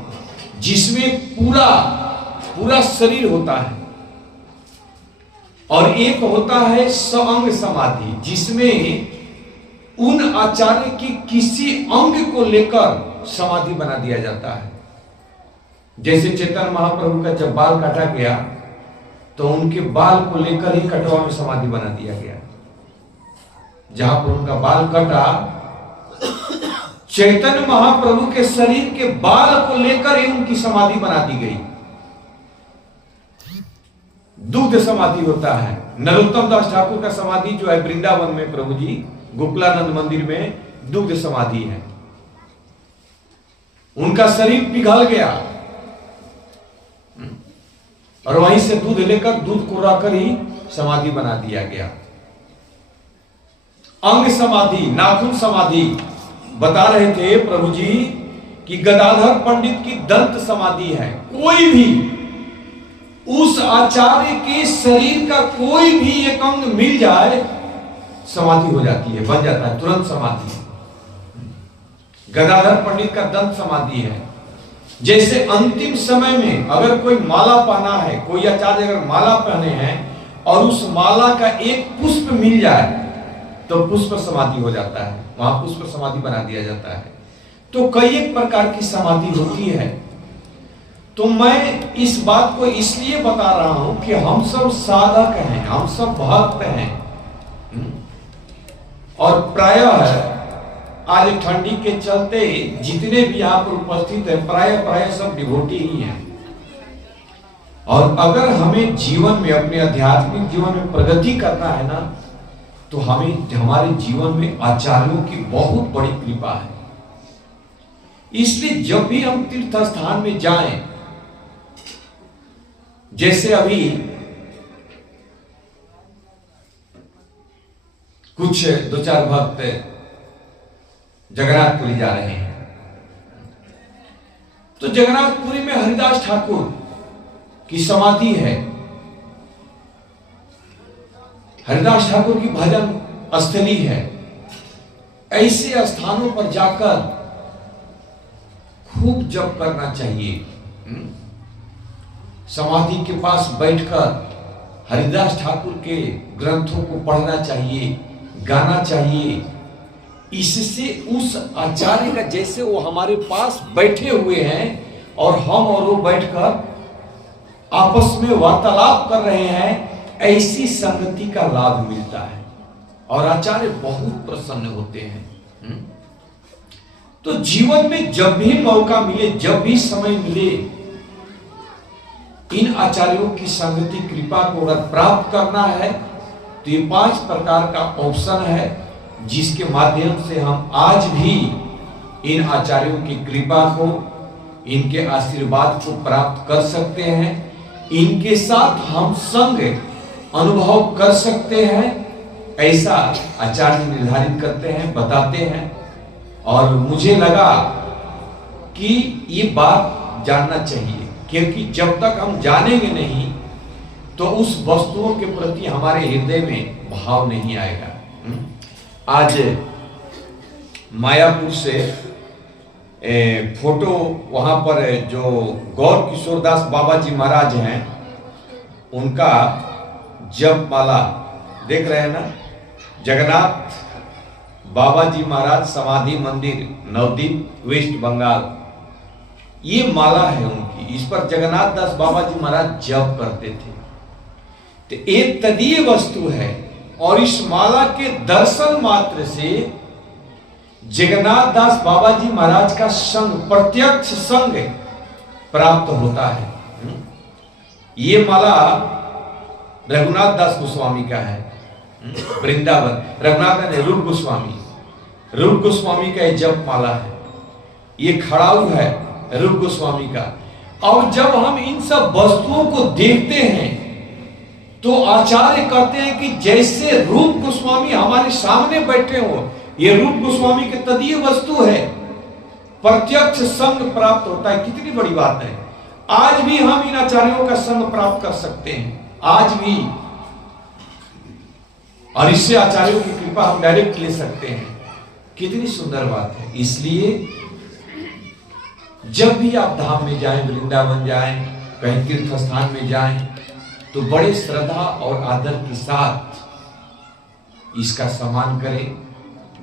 जिसमें पूरा शरीर होता है। और एक होता है सअंग समाधि, जिसमें उन आचार्य की किसी अंग को लेकर समाधि बना दिया जाता है। जैसे चैतन्य महाप्रभु का जब बाल काटा गया तो उनके बाल को लेकर ही कटवा में समाधि बना दिया गया। जहां पर उनका बाल कटा, चैतन्य महाप्रभु के शरीर के बाल को लेकर ही उनकी समाधि बना दी गई। दुग्ध समाधि होता है। नरोत्तम दास ठाकुर का समाधि जो है वृंदावन में, प्रभु जी गोकुलानंद मंदिर में दुग्ध समाधि है। उनका शरीर पिघल गया और वहीं से दूध लेकर, दूध को रखकर ही समाधि बना दिया गया। अंग समाधि, नाखून समाधि बता रहे थे प्रभु जी कि गदाधर पंडित की दंत समाधि है। कोई भी उस आचार्य के शरीर का कोई भी एक अंग मिल जाए, समाधि हो जाती है, बन जाता है तुरंत समाधि। गदाधर पंडित का दंत समाधि है। जैसे अंतिम समय में अगर कोई माला पहना है, कोई आचार्य अगर माला पहने हैं और उस माला का एक पुष्प मिल जाए तो पुष्प समाधि हो जाता है, वहां पुष्प समाधि बना दिया जाता है। तो कई एक प्रकार की समाधि होती है। तो मैं इस बात को इसलिए बता रहा हूं कि हम सब साधक हैं, हम सब भक्त हैं। और प्रायः आज ठंडी के चलते जितने भी यहाँ पर उपस्थित हैं प्राय सब डिवोटी ही हैं। और अगर हमें जीवन में, अपने आध्यात्मिक जीवन में प्रगति करना है ना, तो हमें हमारे जीवन में आचार्यों की बहुत बड़ी कृपा है। इसलिए जब भी हम तीर्थ स्थान में जाएं, जैसे अभी कुछ 2-4 भक्त जगन्नाथपुरी जा रहे हैं, तो जगन्नाथपुरी में हरिदास ठाकुर की समाधि है। हरिदास ठाकुर की भजन स्थली है। ऐसे स्थानों पर जाकर खूब जप करना चाहिए। समाधि के पास बैठकर हरिदास ठाकुर के ग्रंथों को पढ़ना चाहिए, गाना चाहिए। इससे उस आचार्य का, जैसे वो हमारे पास बैठे हुए हैं और हम और वो बैठकर आपस में वार्तालाप कर रहे हैं, ऐसी संगति का लाभ मिलता है और आचार्य बहुत प्रसन्न होते हैं। तो जीवन में जब भी मौका मिले, जब भी समय मिले, इन आचार्यों की संगति कृपा को अगर प्राप्त करना है तो ये 5 प्रकार का ऑप्शन है, जिसके माध्यम से हम आज भी इन आचार्यों की कृपा को, इनके आशीर्वाद को प्राप्त कर सकते हैं। इनके साथ हम संग अनुभव कर सकते हैं, ऐसा आचार्य निर्धारित करते हैं, बताते हैं। और मुझे लगा कि ये बात जानना चाहिए, क्योंकि जब तक हम जानेंगे नहीं तो उस वस्तुओं के प्रति हमारे हृदय में भाव नहीं आएगा। आज मायापुर से फोटो, वहां पर जो गौर किशोरदास बाबा जी महाराज हैं, उनका जप माला देख रहे हैं ना, जगन्नाथ बाबा जी महाराज समाधि मंदिर, नवदीप, वेस्ट बंगाल, ये माला है उनकी। इस पर जगन्नाथ दास बाबा जी महाराज जप करते थे। तो एक तदीय वस्तु है और इस माला के दर्शन मात्र से जगन्नाथ दास बाबा जी महाराज का संग, प्रत्यक्ष संग प्राप्त होता है। ये माला रघुनाथ दास गोस्वामी का है, वृंदावन। रघुनाथ ने रूप गोस्वामी का जप माला है। ये खड़ाऊ है रूप गोस्वामी का। और जब हम इन सब वस्तुओं को देखते हैं तो आचार्य कहते हैं कि जैसे रूप गोस्वामी हमारे सामने बैठे हो, ये रूप गोस्वामी के तदीय वस्तु है, प्रत्यक्ष संग प्राप्त होता है। कितनी बड़ी बात है। आज भी हम इन आचार्यों का संग प्राप्त कर सकते हैं, आज भी। और इससे आचार्यों की कृपा हम डायरेक्ट ले सकते हैं। कितनी सुंदर बात है। इसलिए जब भी आप धाम में जाएं, वृंदावन जाएं, कहीं तीर्थ स्थान में जाएं, तो बड़े श्रद्धा और आदर के साथ इसका सम्मान करें,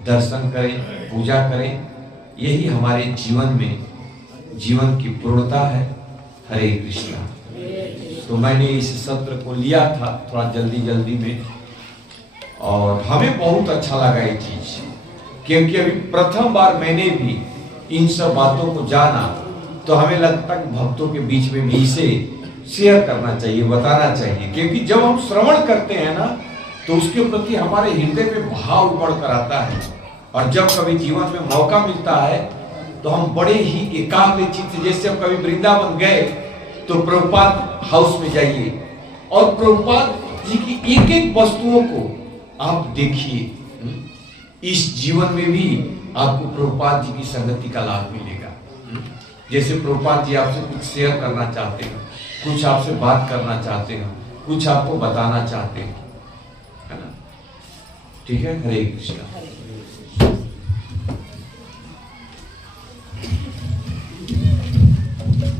दर्शन करें, पूजा करें, यही हमारे जीवन में जीवन की पूर्णता है। हरे कृष्णा। तो मैंने इस सत्र को लिया था थोड़ा जल्दी में, और हमें बहुत अच्छा लगा ये चीज, क्योंकि अभी प्रथम बार मैंने भी इन सब बातों को जाना, तो हमें लगता है कि भक्तों के बीच में भी इसे शेयर करना चाहिए, बताना चाहिए, क्योंकि जब हम श्रवण करते हैं ना, तो उसके प्रति हमारे हृदय में भाव उमड़ कर आता है। और जब कभी जीवन में मौका मिलता है तो हम बड़े ही एकाग्र चित्त, जैसे हम कभी वृंदावन गए तो प्रभुपाद हाउस में जाइए और प्रभुपाद जी की एक एक वस्तुओं को आप देखिए। इस जीवन में भी आपको प्रभुपाद जी की संगति का लाभ मिलेगा। जैसे प्रभुपाद जी आपसे कुछ शेयर करना चाहते हैं, कुछ आपसे बात करना चाहते हैं, कुछ आपको बताना चाहते हैं, है ना? ठीक है। हरे कृष्णा।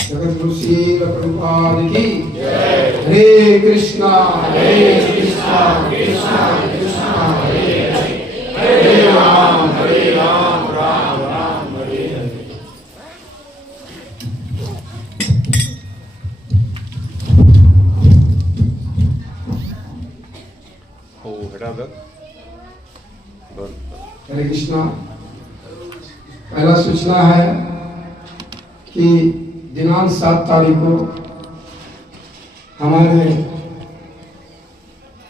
जगत गुरु श्री प्रभुपाद की जय। हरे कृष्णा कृष्णा कृष्णा हरे हरे, हरे राम राम राम हरे हरे। हरे कृष्णा। पहला सूचना है कि दिनांक 7 तारीख को हमारे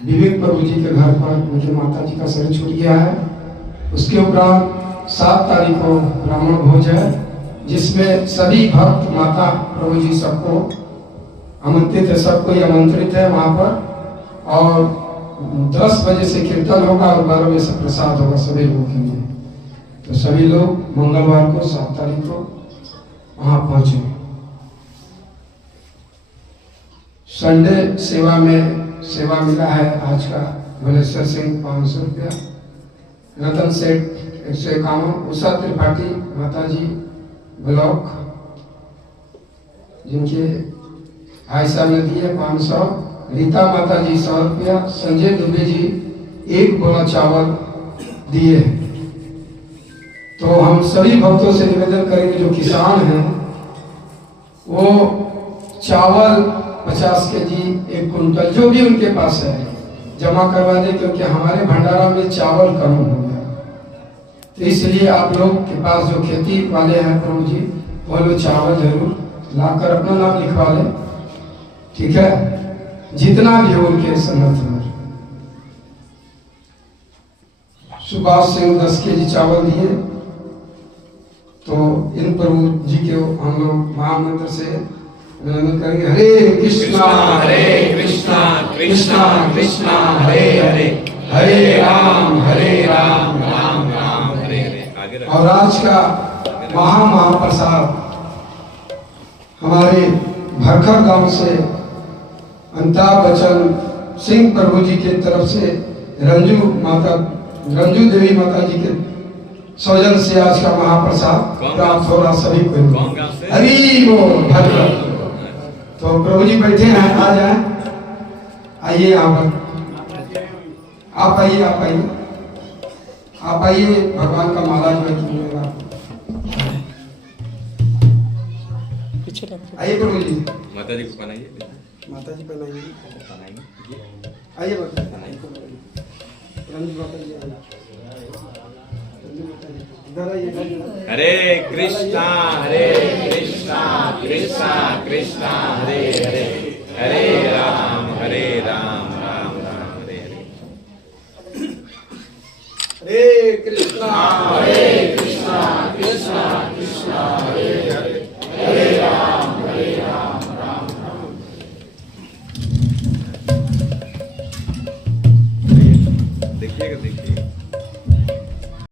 विवेक प्रभु जी के घर पर उनके माता जी का शरीर छूट गया है। उसके उपरांत 7 तारीख को ब्राह्मण भोज है, जिसमें सभी भक्त माता प्रभु जी सबको आमंत्रित है, सबको आमंत्रित है वहाँ पर। और 10 बजे से कीर्तन होगा और 12 बजे से प्रसाद होगा सभी लोगों के लिए। तो सभी लोग मंगलवार को 7 तारीख को वहाँ पहुँचे। संडे सेवा में सेवा मिला है आज का भुवनेश्वर सिंह 500 रुपया, रतन सेठ 151, उषा त्रिपाठी माता जी ब्लॉक जिनके भाई साहब ने दिए 500, रीता माता जी 100 रुपया, संजय दुबे जी 1 बोला चावल दिए। तो हम सभी भक्तों से निवेदन करेंगे जो किसान हैं वो चावल 50 केजी 1 कुंटल जो भी उनके पास है जमा करवा दे, क्योंकि हमारे भंडारा में चावल कम हो गया। तो इसलिए आप लोग के पास जो खेती वाले हैं प्रभु जी, वो लोग चावल जरूर लाकर अपना नाम लिखवा ले, ठीक है, जितना भी हो उनके समर्थ में। सुभाष सिंह 10 केजी चावल दिए। तो इन प्रभु जी के हम लोग महामंत्र से विनम्र करेंगे। हरे कृष्णा कृष्णा कृष्णा हरे हरे, हरे राम राम राम हरे हरे। और आज का महाप्रसाद हमारे भरखर गांव से अमिताभ बच्चन सिंह प्रभु जी की तरफ से रंजू देवी माता जी के सौजन से आज का महाप्रसाद प्राप्त हो रहा सभी को। हरि बोल। भरखर तो प्रभु जी बैठे हैं, आ जाए, आइए आप आइए आप आइए। भगवान का माला जो है मिलेगा। आइए प्रभु जी। माता जी को पहनाइए, माता जी पहनाइए, आइए माता जी। हरे कृष्णा कृष्णा कृष्णा हरे हरे, हरे राम राम राम हरे हरे। हरे कृष्णा कृष्णा कृष्णा हरे हरे, हरे राम राम राम। देखिएगा।